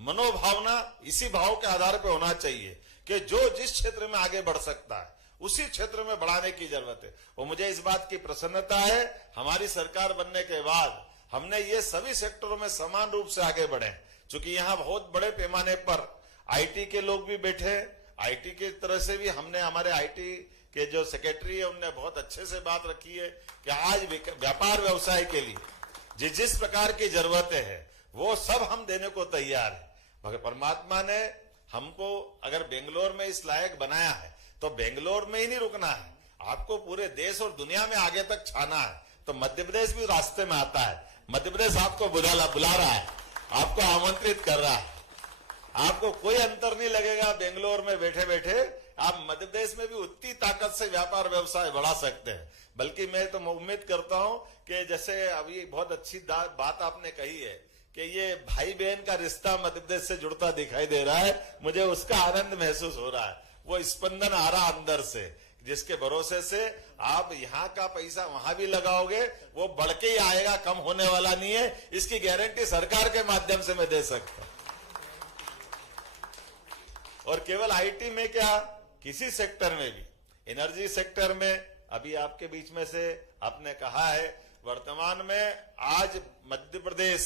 मनोभावना इसी भाव के आधार पर होना चाहिए कि जो जिस क्षेत्र में आगे बढ़ सकता है उसी क्षेत्र में बढ़ाने की जरूरत है। और मुझे इस बात की प्रसन्नता है, हमारी सरकार बनने के बाद हमने ये सभी सेक्टरों में समान रूप से आगे बढ़े, क्योंकि यहाँ बहुत बड़े पैमाने पर आईटी के लोग भी बैठे। आईटी की तरह से भी हमने, हमारे आईटी के जो सेक्रेटरी है उनने बहुत अच्छे से बात रखी है कि आज व्यापार व्यवसाय के लिए जिस प्रकार की जरूरतें हैं वो सब हम देने को तैयार है। मगर परमात्मा ने हमको अगर बेंगलोर में इस लायक बनाया है तो बेंगलोर में ही नहीं रुकना है, आपको पूरे देश और दुनिया में आगे तक छाना है। तो मध्य प्रदेश भी रास्ते में आता है, मध्य प्रदेश आपको बुला रहा है, आपको आमंत्रित कर रहा है। आपको कोई अंतर नहीं लगेगा, बेंगलोर में बैठे बैठे आप मध्य प्रदेश में भी उतनी ताकत से व्यापार व्यवसाय बढ़ा सकते हैं। बल्कि मैं तो उम्मीद करता हूं कि जैसे अभी बहुत अच्छी बात आपने कही है कि ये भाई बहन का रिश्ता मध्य प्रदेश से जुड़ता दिखाई दे रहा है, मुझे उसका आनंद महसूस हो रहा है। वो स्पंदन आ रहा अंदर से, जिसके भरोसे से आप यहाँ का पैसा वहां भी लगाओगे वो बढ़ के ही आएगा, कम होने वाला नहीं है। इसकी गारंटी सरकार के माध्यम से मैं दे सकता हूं। और केवल आईटी में क्या, किसी सेक्टर में भी, एनर्जी सेक्टर में अभी आपके बीच में से आपने कहा है, वर्तमान में आज मध्य प्रदेश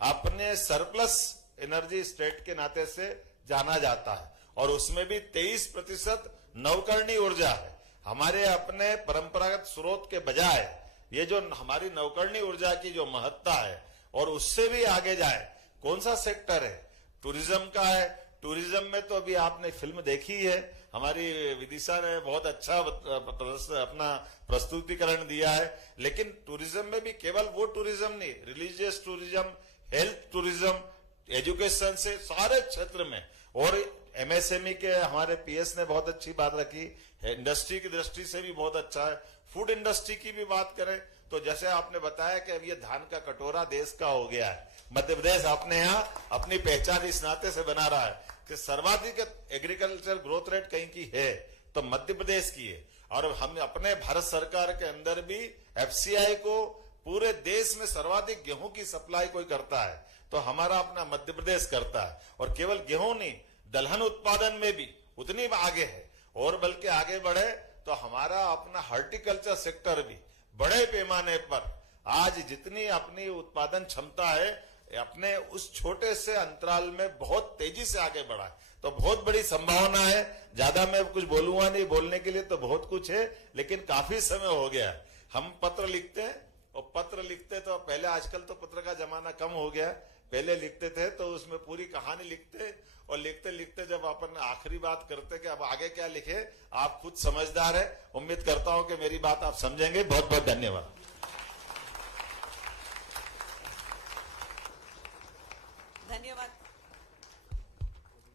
अपने सरप्लस एनर्जी स्टेट के नाते से जाना जाता है और उसमें भी 23% नवकरणीय ऊर्जा है। हमारे अपने परंपरागत स्रोत के बजाय ये जो हमारी नवकरणीय ऊर्जा की जो महत्ता है और उससे भी आगे जाए, कौन सा सेक्टर है, टूरिज्म का है, टूरिज्म में तो अभी आपने फिल्म देखी है, हमारी विदिशा ने बहुत अच्छा अपना प्रस्तुतिकरण दिया है। लेकिन टूरिज्म में भी केवल वो टूरिज्म नहीं, religious tourism, health tourism, education से सारे क्षेत्र में, और एमएसएमई के हमारे पीएस ने बहुत अच्छी बात रखी, इंडस्ट्री की दृष्टि से भी बहुत अच्छा है। फूड इंडस्ट्री की भी बात करें तो जैसे आपने बताया कि अब ये धान का कटोरा देश का हो गया है, मध्य प्रदेश अपने यहाँ अपनी पहचान इस नाते से बना रहा है कि सर्वाधिक एग्रीकल्चर ग्रोथ रेट कहीं की है तो मध्य प्रदेश की है। और हम अपने भारत सरकार के अंदर भी एफसीआई को पूरे देश में सर्वाधिक गेहूं की सप्लाई कोई करता है तो हमारा अपना मध्य प्रदेश करता है। और केवल गेहूं नहीं, दलहन उत्पादन में भी उतनी आगे है, और बल्कि आगे बढ़े तो हमारा अपना हॉर्टिकल्चर सेक्टर भी बड़े पैमाने पर आज जितनी अपनी उत्पादन क्षमता है अपने उस छोटे से अंतराल में बहुत तेजी से आगे बढ़ा है। तो बहुत बड़ी संभावना है। ज्यादा मैं कुछ बोलूंगा नहीं, बोलने के लिए तो बहुत कुछ है, लेकिन काफी समय हो गया है। हम पत्र लिखते हैं, और पत्र लिखते तो पहले, आजकल तो पत्र का जमाना कम हो गया, पहले लिखते थे तो उसमें पूरी कहानी लिखते, और लिखते लिखते जब अपन आखिरी बात करते कि अब आगे क्या लिखे, आप खुद समझदार है। उम्मीद करता हूं कि मेरी बात आप समझेंगे। बहुत बहुत धन्यवाद।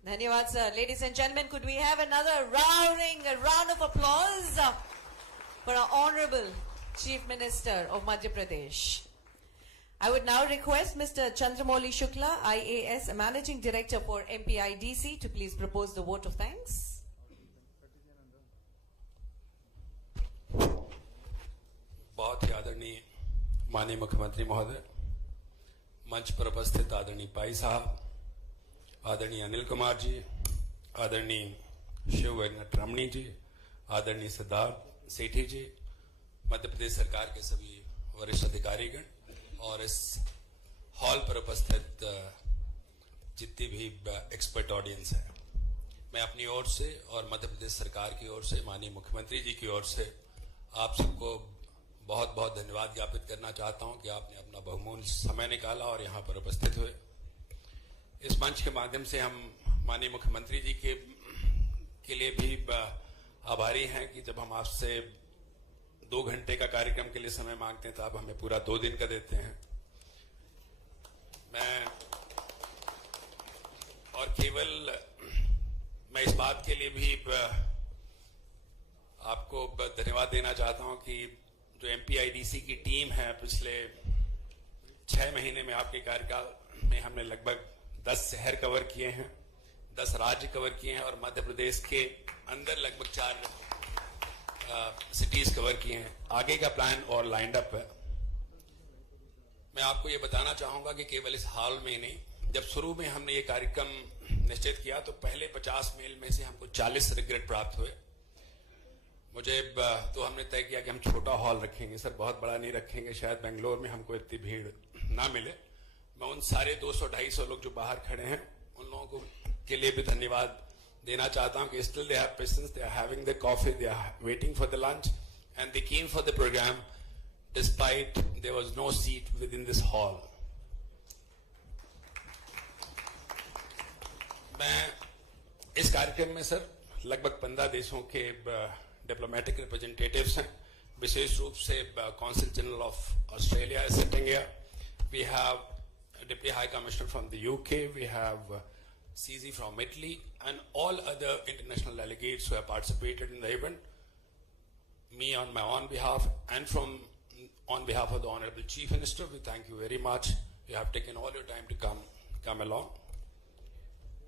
Dhanyawad, sir. Ladies and gentlemen, could we have another round of applause for our Honorable Chief Minister of Madhya Pradesh. I would now request Mr. Chandramouli Shukla, IAS, Managing Director for MPIDC, to please propose the vote of thanks. बहुत ही आदरणीय माननीय मुख्यमंत्री महोदय, मंच पर उपस्थित आदरणीय पाई साहब, आदरणीय अनिल कुमार जी, आदरणीय शिव वेंकट रमणी जी, आदरणीय सिद्धार्थ सेठी जी, मध्य प्रदेश सरकार के सभी वरिष्ठ अधिकारीगण और इस हॉल पर उपस्थित जितनी भी एक्सपर्ट ऑडियंस है, मैं अपनी ओर से और मध्य प्रदेश सरकार की ओर से, माननीय मुख्यमंत्री जी की ओर से आप सबको बहुत बहुत धन्यवाद ज्ञापित करना चाहता हूं कि आपने अपना बहुमूल्य समय निकाला और यहां पर उपस्थित हुए। इस मंच के माध्यम से हम माननीय मुख्यमंत्री जी के लिए भी आभारी हैं कि जब हम आपसे 2 घंटे का कार्यक्रम के लिए समय मांगते हैं तो आप हमें पूरा 2 दिन का देते हैं। मैं इस बात के लिए भी आपको धन्यवाद देना चाहता हूं कि जो एमपीआईडीसी की टीम है, पिछले 6 महीने में आपके कार्यकाल में हमने लगभग 10 शहर कवर किए हैं, 10 राज्य कवर किए हैं और मध्य प्रदेश के अंदर लगभग 4 सिटीज कवर किए हैं। आगे का प्लान और लाइंड अप है। मैं आपको ये बताना चाहूंगा कि केवल इस हॉल में नहीं, जब शुरू में हमने ये कार्यक्रम निश्चित किया तो पहले 50 मेल में से हमको 40 रिग्रेट प्राप्त हुए। तो हमने तय किया कि हम छोटा हॉल रखेंगे सर, बहुत बड़ा नहीं रखेंगे, शायद बेंगलोर में हमको इतनी भीड़ ना मिले। मैं उन सारे 200-250 लोग जो बाहर खड़े हैं उन लोगों के लिए भी धन्यवाद देना चाहता हूं कि still they have patience, they are having the coffee, they are waiting for the lunch and they came for the programme despite there was no seat within this hall. मैं इस कार्यक्रम में सर लगभग 15 देशों के diplomatic representatives हैं, विशेष रूप से council general of Australia is sitting here. We have Deputy High Commissioner from the UK, we have CZ from Italy, and all other international delegates who have participated in the event. Me on my own behalf and on behalf of the Honorable Chief Minister, we thank you very much. You have taken all your time to come along.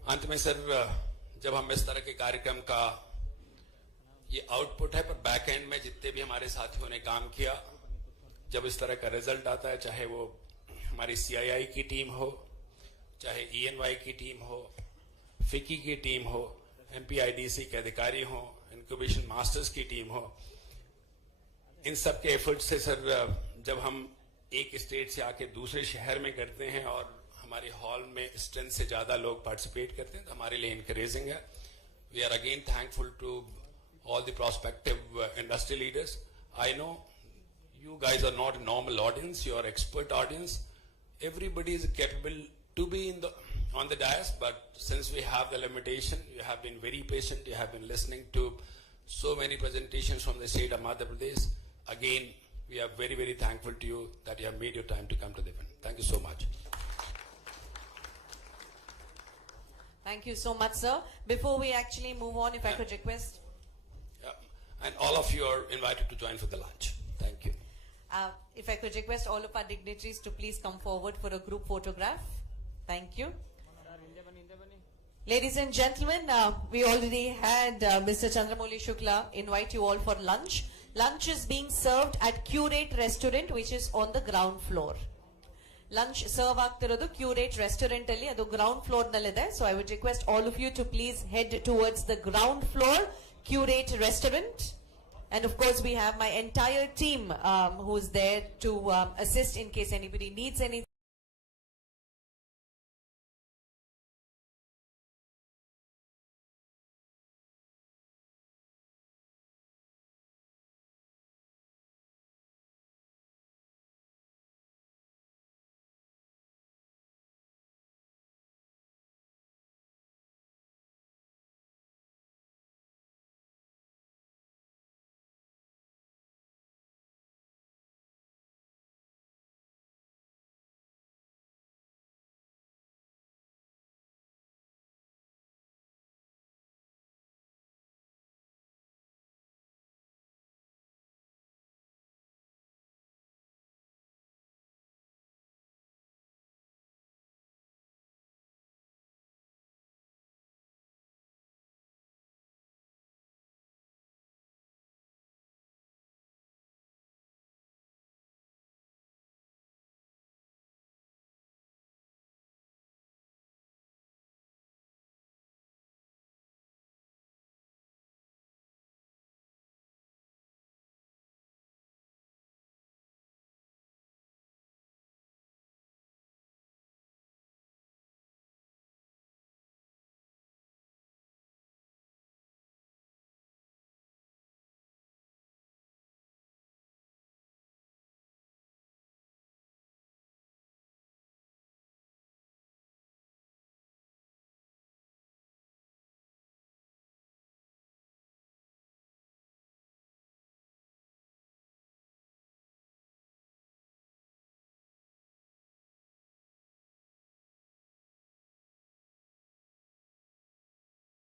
अंत में sir, जब हम इस तरह के कार्यक्रम का ये आउटपुट है, पर बैक एंड में जितने भी हमारे साथियों ने काम किया, जब इस तरह का रिजल्ट आता है, चाहे वो हमारी सीआईआई की टीम हो, चाहे ईएनवाई की टीम हो, फिकी की टीम हो, एमपीआईडीसी के अधिकारी हो, इंक्यूबेशन मास्टर्स की टीम हो, इन सब के एफर्ट से सर जब हम एक स्टेट से आके दूसरे शहर में करते हैं और हमारे हॉल में स्ट्रेंथ से ज्यादा लोग पार्टिसिपेट करते हैं तो हमारे लिए इनकरेजिंग है। We are again thankful to all the prospective industry leaders. I know you guys are not a normal audience, you are expert audience. Everybody is capable to be on the dais, but since we have the limitation, you have been very patient. You have been listening to so many presentations from the state of Madhya Pradesh. Again, we are very, very thankful to you that you have made your time to come to the event. Thank you so much. Thank you so much, sir. Before we actually move on, if I could request. Yeah. And all of you are invited to join for the lunch. Thank you. If I could request all of our dignitaries to please come forward for a group photograph. Thank you. Ladies and gentlemen, we already had Mr. Chandramouli Shukla invite you all for lunch. Lunch is being served at Curate Restaurant, which is on the ground floor. Lunch serve ಆಗ್ತಿರೋದು Curate Restaurant ಅಲ್ಲಿ, ಅದು ground floor ನಲ್ಲಿದೆ. So I would request all of you to please head towards the ground floor, Curate Restaurant. And of course, we have my entire team who's there to assist in case anybody needs anything.